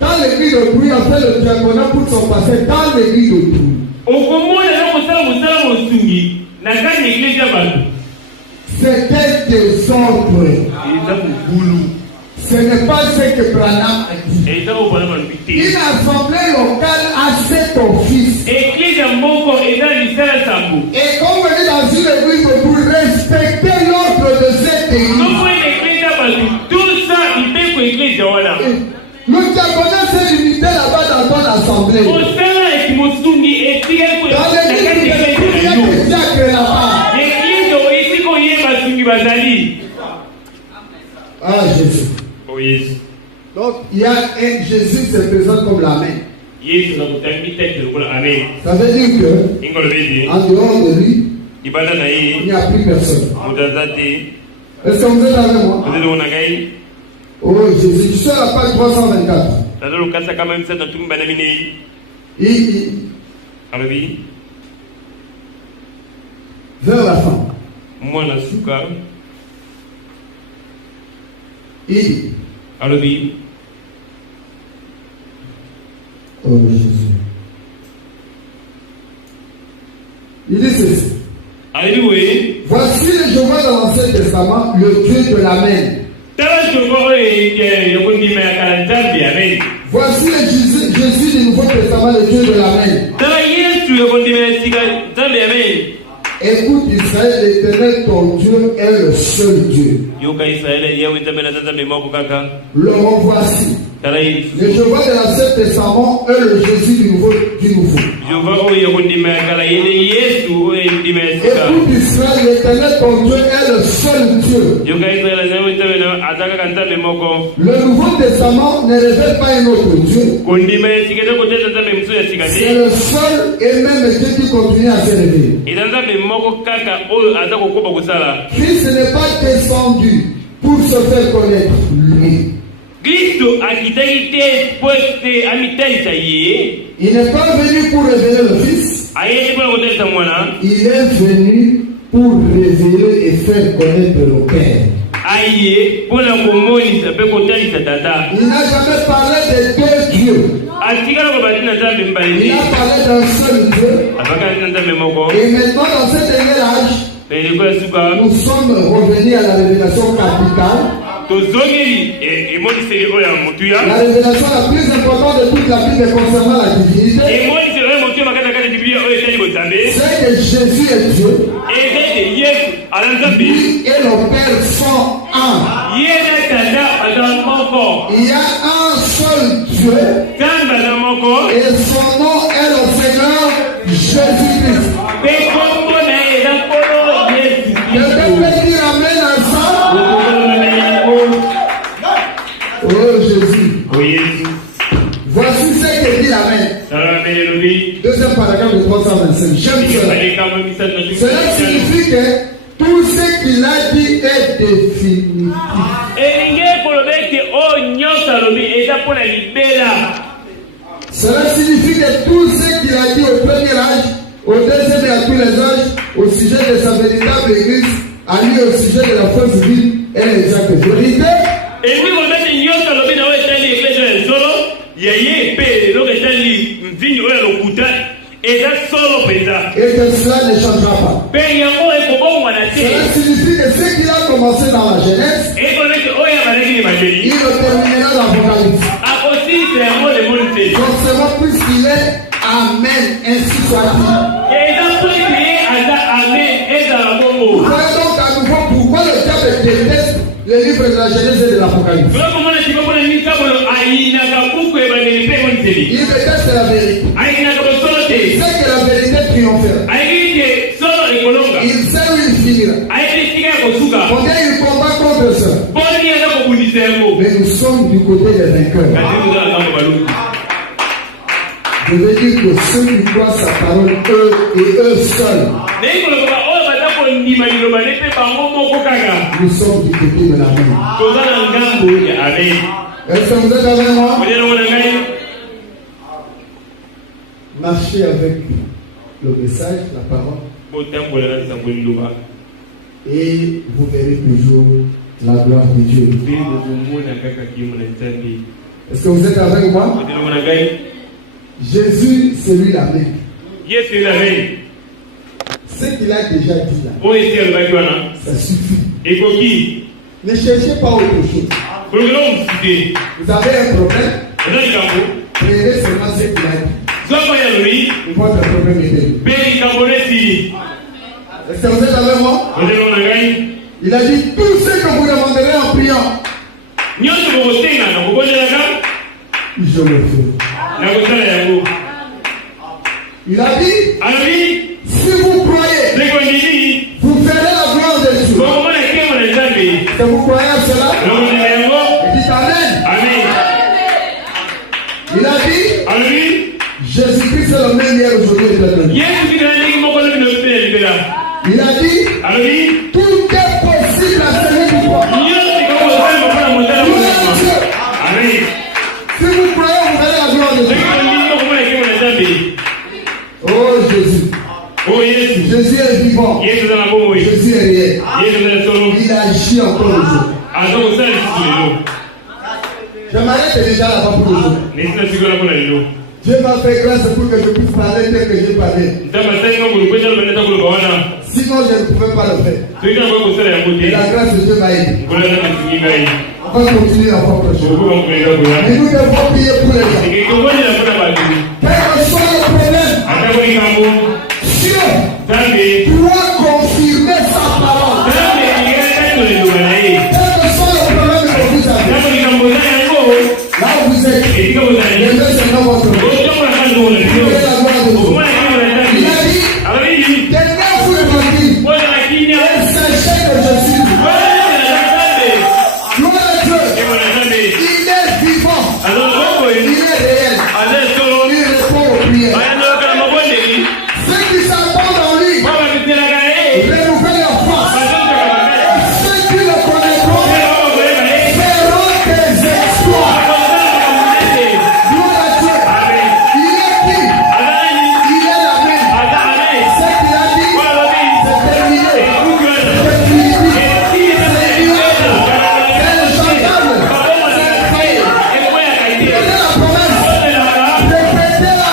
dans l'église de Touy, en fait le diaconat pour son pasteur dans l'église de Touy. C'est un désordre. Ce n'est pas ce que Branham a dit. Une assemblée locale a cet office. Et quand vous venez dans une église, vous respectez l'ordre de cette église. Le diaconat s'est limité là-bas dans ton assemblée. Dans l'église, il y a des diacres là-bas. Ah Jésus. Oh Jésus. Donc il y a un Jésus se présente comme la main. Ça veut dire que en dehors de lui, il n'y a plus personne. Est-ce que vous êtes avec moi? Oh Jésus, je suis à la page 324. alobi vers la fin. mwana suka Il dit, alobi oh Jésus. Il dit ceci. alobi we Voici le Jéhovah dans l'Ancien Testament, le Dieu de l'Amen. tala soko yokondima ya kala nzambe amen. Voici le Jésus du Nouveau Testament, le Dieu de l'Amen. tala yesu yokondima ya sika nzambe amen. Écoute Israël, l'Éternel ton Dieu est le seul Dieu. yoka israele yawe nzambe na nzambe moko kaka. Le revoici. tala yesu Le Jéhovah de l'Ancien Testament est le Jésus du Nouveau. jehova oyo yokondima ya kala yene yesu oyo yokondima ya sika. Écoute Israël, l'Éternel ton Dieu est le seul Dieu. yoka israele yawe nzambe na aza kaka nzambe moko. Le Nouveau Testament ne révèle pas un autre Dieu. kondima ya sika eza koteza nzambe mosusu ya sika C'est te. le seul et même Dieu qui continue à se révéler. eza nzambe moko kaka oyo aza kokoba kosala. Christ n'est pas descendu pour se faire connaître lui. kristo akitaki te po ete amitalisa ye. Il n'est pas venu pour révéler le Fils. ayeli mpona kotalisa mwana. Il est venu pour révéler et faire connaître le Père. aye mpona komonisa mpe kotalisa tata. Il n'a jamais parlé de deux dieux. atikala koloba tina nzambe Il mibale a parlé d'un seul Dieu. abakala tina nzambe moko. Et maintenant, dans ce dernier âge, eleko ya suka nous sommes revenus à la révélation capitale. tozongeli emoniseli oyo ya motuya. La révélation la plus importante de toute la Bible concernant la divinité. emoniseli oyo motuya makati na kati ya biblia oyo etali bozambe. C'est que Jésus est Dieu. ezete yesu aza nzambe. Lui et le Père sont un. ye na tata aza moko. Il y a un seul Dieu. nzambe aza moko. Et son nom est le Seigneur Jésus-Christ. mpe kombo na ye eza nkolo yesu Quelqu'un kristo. peut dire Amen à ça? okokolona yango. Oh Jésus. o yesu Voici ce que dit Amen. tala mbele elobi. Deuxième paragraphe de 325. J'aime cela. elikama misatu na Cela signifie que tout ce qu'il a dit est définitif. elingi koloba ete oyo nyonso alobi eza mpo na libela. Cela signifie que tout ce qu'il a dit au premier âge, au deuxième et à tous les âges, au sujet de sa véritable église, à lui au sujet de la fausse vie, est l'exacte vérité. elingi koloba ete nyonso alobi na oyo etali eklesia ya solo ya ye mpe eloko etali mvini oyo ya lokuta eza solo mpenza. Et que cela ne changera pas. mpe yango ekobongwana te. Cela signifie que ce qu'il a commencé dans la jeunesse, ekoloba ete oyo abalaki ni mabeli il le terminera dans l'Apocalypse. akosilisa yango lemoniseli. Forcément, puisqu'il est Amen, ainsi soit-il. eza mpo ete ye aza amen ezala Vous bongo. voyez donc à nouveau pourquoi le diable déteste le livre de la Genèse et de l'Apocalypse. tokomona tika mpona mikabolo ayinaka buku ebandeli mpe emoniseli. Il déteste la vérité. ayinaka bosolo te. Il sait que la vérité triomphera. ayingi te solo ekolonga. Il sait où il finira. ayeli esika ya kosuka. Combien il combat contre ça. mponi aza kobundisa yango. Mais nous sommes du côté des vainqueurs. kasi tozala ntango baluki. Je veux dire que ceux qui croient sa parole, eux et eux seuls, naye koloba oyo baza kondima liloba ne mpe bango moko kaka. nous sommes du côté de la main. toza na ngambo ya amen. Est-ce que vous êtes avec moi? oyelango na ngai. Marchez avec le message, la parole, botambola na lisambo liloba et vous verrez toujours la gloire de Dieu. mpe bokomona kaka kimo na nzambe. Est-ce que vous êtes avec moi? oyelango na ngai. Jésus, c'est lui la main. yesu eza amen. Ce qu'il a déjà dit là, oyo esi alobaki wana ça suffit. ekoki. Ne cherchez pas autre chose. kolokela mosusu te. Vous avez un problème, eza likambo. prenez seulement ce qu'il a dit. zoko ya lobi Et votre problème est réglé. mpe likambo nesili. Est-ce que vous êtes avec moi? oyelango na ngai. Il a dit tout ce que vous demanderez en priant, nyonso bokosenga na kobondelaka je le ferai. na kosala yango. Il a dit, alobi si vous croyez, sekondimi vous verrez la gloire de Dieu. bokomona nkemo na nzambe. Est-ce que vous croyez à cela? nakondela yango. Et dites Amen. amen. Il a dit, alobi Jésus-Christ est le même hier, aujourd'hui et éternellement. yesu kizala ndenge moko lobi na opela libela. Il a dit, alobi tout est possible à celui qui croit. nyonso ekokosala mpona motala Gloire à mosama. Dieu. amen. Si vous croyez, vous verrez la gloire de Dieu. sekondimi bokomona nkemo na nzambe. Oh Je m'arrête déjà là-bas pour aujourd'hui. Dieu m'a fait grâce pour que je puisse parler tel que j'ai parlé. Sinon, je ne pouvais pas le faire. Et la grâce de Dieu m'a aidé. On va continuer la fois prochaine. Mais nous devons prier pour les gens. Quel que soit le problème, Dieu doit confirmer sa parole. Quel que soit le problème que vous avez, là où vous êtes, le Dieu c'est non votre nom. Il a dit, quelqu'un vous le dit, et sachez que je suis. Gloire à Dieu. Il est vivant. Il est réel. Il répond aux prières. Ceux qui s'attendent en lui renouvellent leur force. Ceux qui le connaîtront feront des exploits. Gloire à Dieu. Il est qui? Il est la même. Ce qu'il a dit, c'est terminé. C'est fini. C'est immuable. C'est inchangable. C'est infaillible. Prenez la promesse. Répétez-la.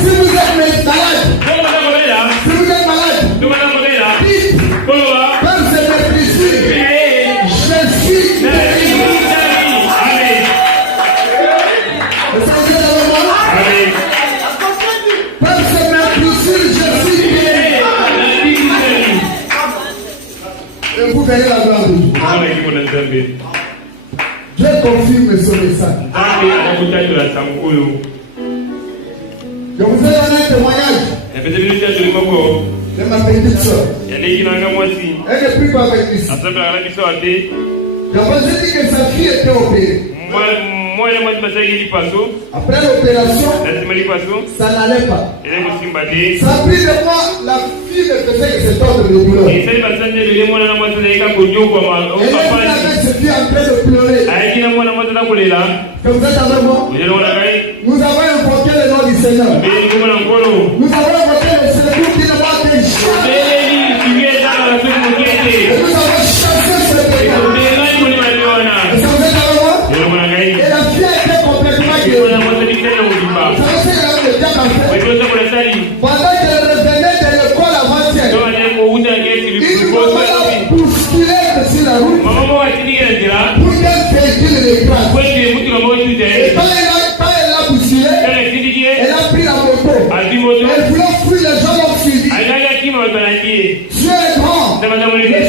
Si vous êtes malade, dites, comme c'est mes blessures, je suis guéri. Vous savez d'abord, comme c'est mes blessures, je suis guéri. Et vous verrez la gloire de Dieu. Dieu confirme son message. Je vous ai donné un témoignage de ma petite soeur. Elle est plus pas avec ici. J'avais dit que sa fille était opérée. Après l'opération, ça n'allait pas. Ça a pris de moi, la fille ne faisait que cet ordre de douleur. Elle était avec cette fille en train de pleurer. Que vous êtes avec moi? Nous avons invoqué le nom du Seigneur. Nous avons invoqué le Seigneur qui ne va que jamais. Et nous avons chassé ce péché. Et ça vous êtes avec moi? Et la fille a été complètement guérie. Ça veut dire qu'elle avait le diable en fait. Pendant qu'elle revenait de l'école avant-hier, il nous a bousculé sur la route pour qu'elle véhicule l'écrase. Et quand elle a bousculé, elle a pris la moto. Elle voulait fuir, les gens l'ont suivi. Dieu est grand. Le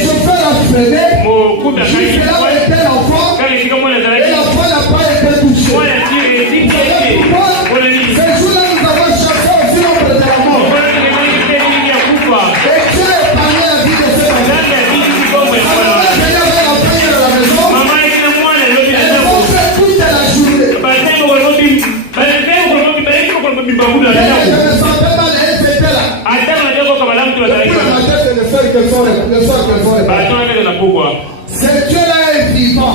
chauffeur a freiné. Jusque là où était l'enfant. Et l'enfant n'a pas été touché. Pourquoi? Ce jour-là, nous avons chassé aussi l'ombre de la mort. Et Dieu a épargné la vie de cet enfant. Alors, elle venait avec la famille de la maison. Elle a fait toute la journée. Je me sentais mal et elle était là. Depuis le matin, c'est le seul qu'elles sont les c'est Dieu-là est vivant.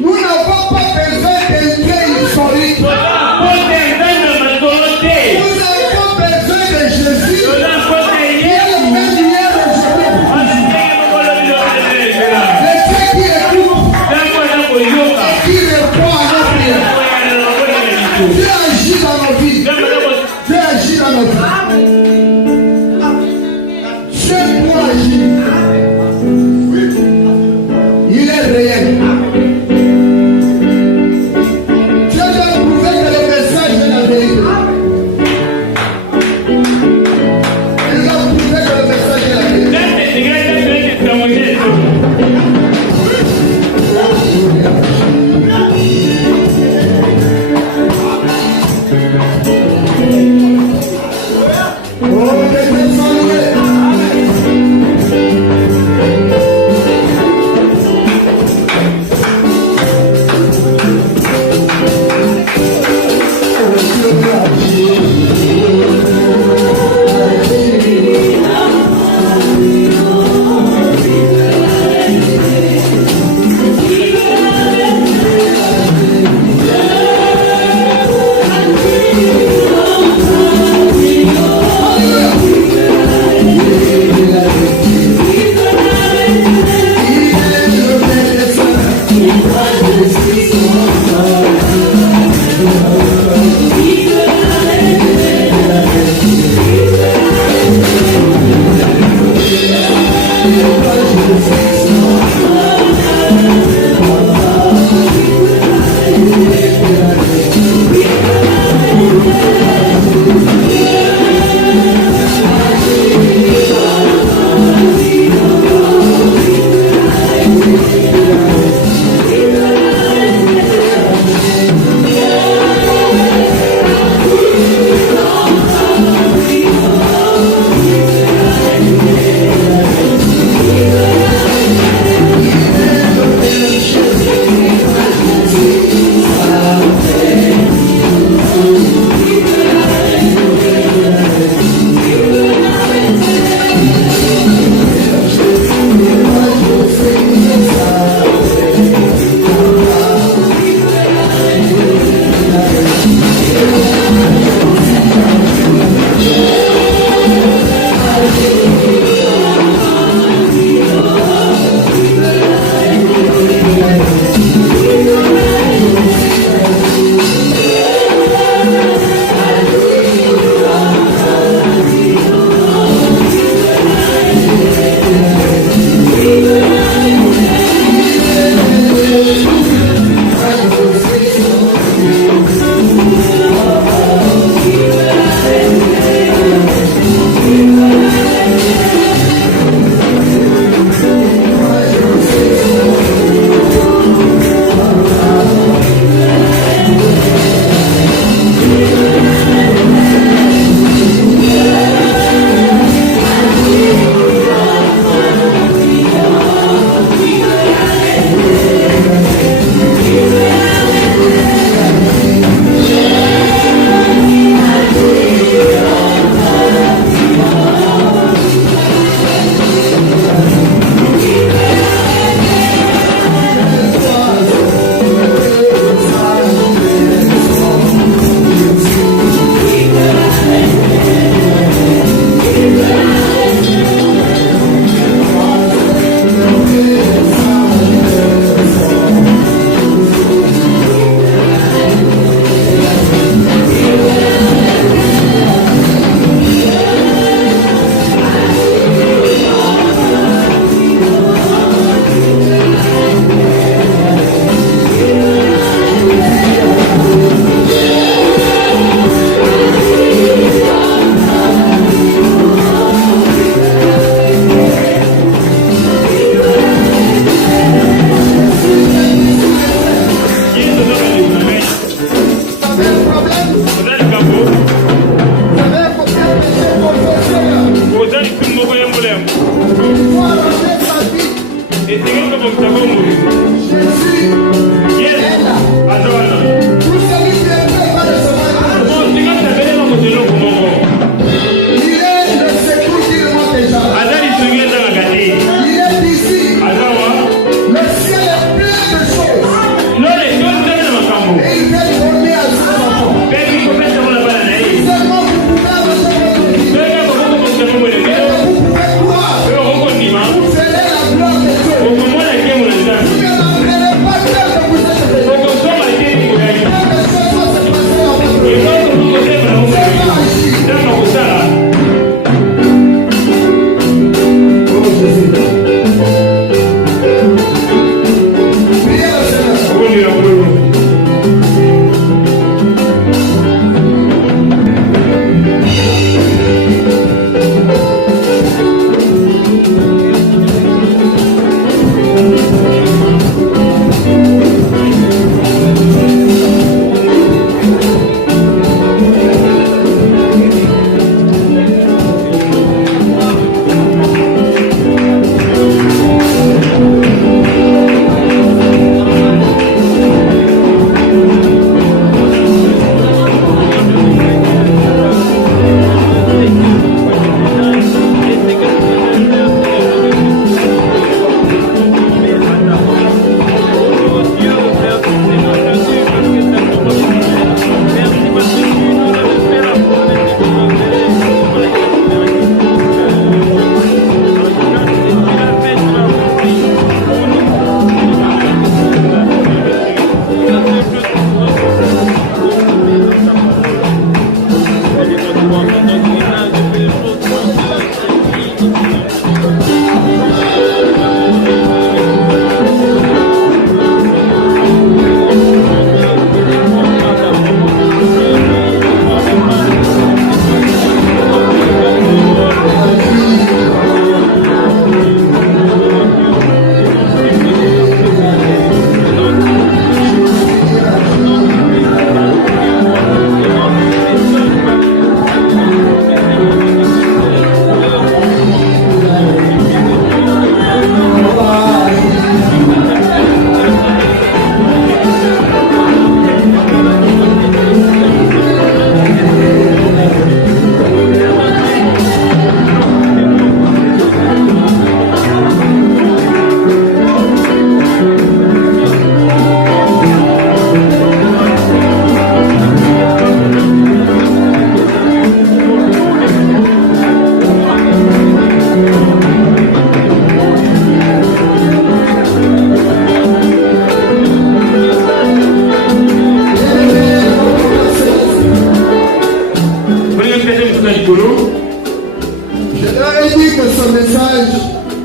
Nous n'avons pas besoin d'un Dieu historique. Nous avons besoin de Jésus. Il est le même hier aujourd'hui. Le Dieu qui écoute et qui répond à nos prières. Dieu agit dans nos vies. Dieu agit dans nos vies. Dieu peut agir. Il est réel. Dieu doit prouver que le message est la vérité. Il doit prouver que le message est la vérité. Oh, que Dieu soit loué.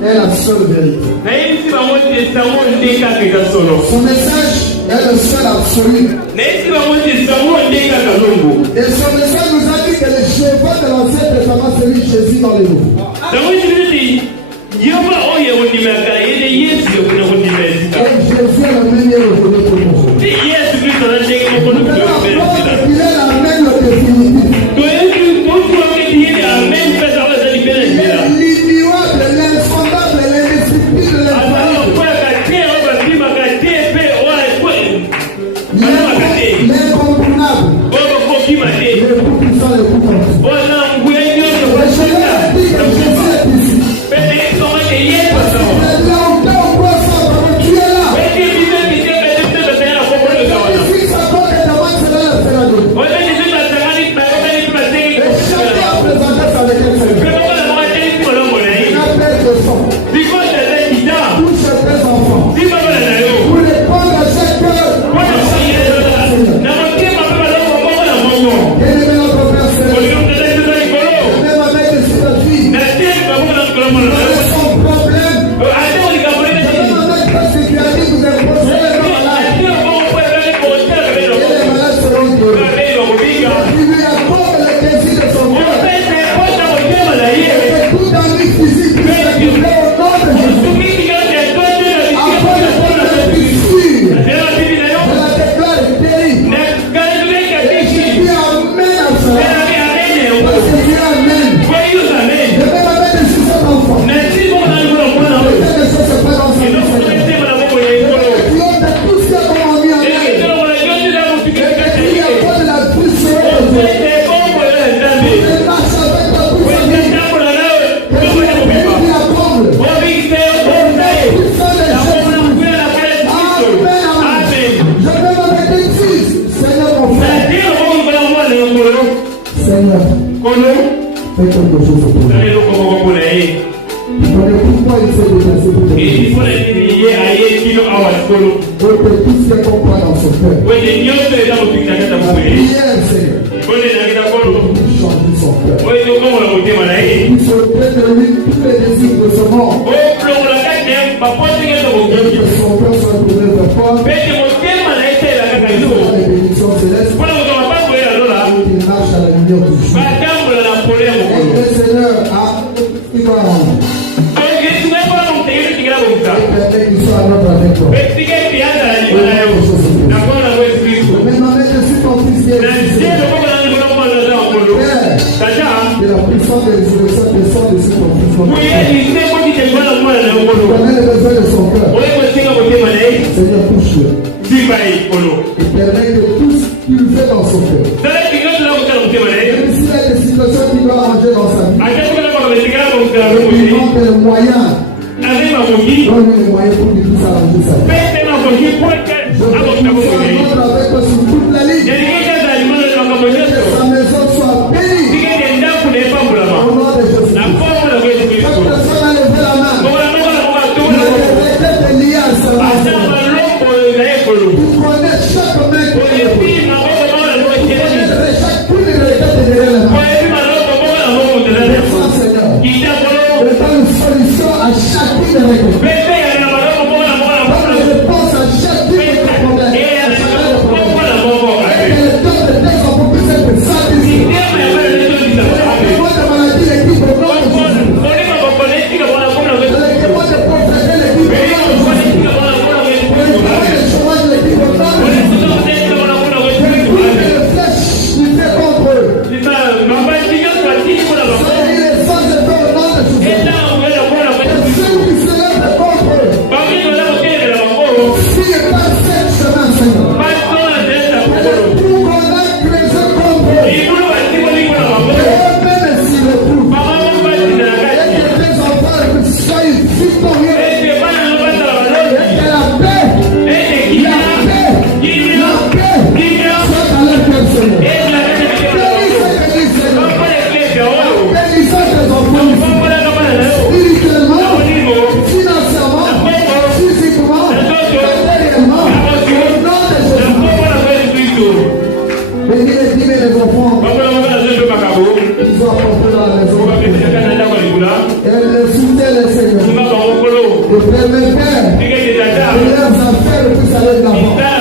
est la seule vérité. Son message est le seul absolu. Et son message nous a dit que le Jéhovah de l'Ancien Testament, c'est lui Jésus dans les Nouveaux. Et Jésus est le meilleur pour nous. Il est la même le définitif. L'immuable, l'insondable, l'indestructible, l'incontournable, le plus puissant, le plus fort. Réponse à chaque permettez que leurs affaires puissent aller de l'avant.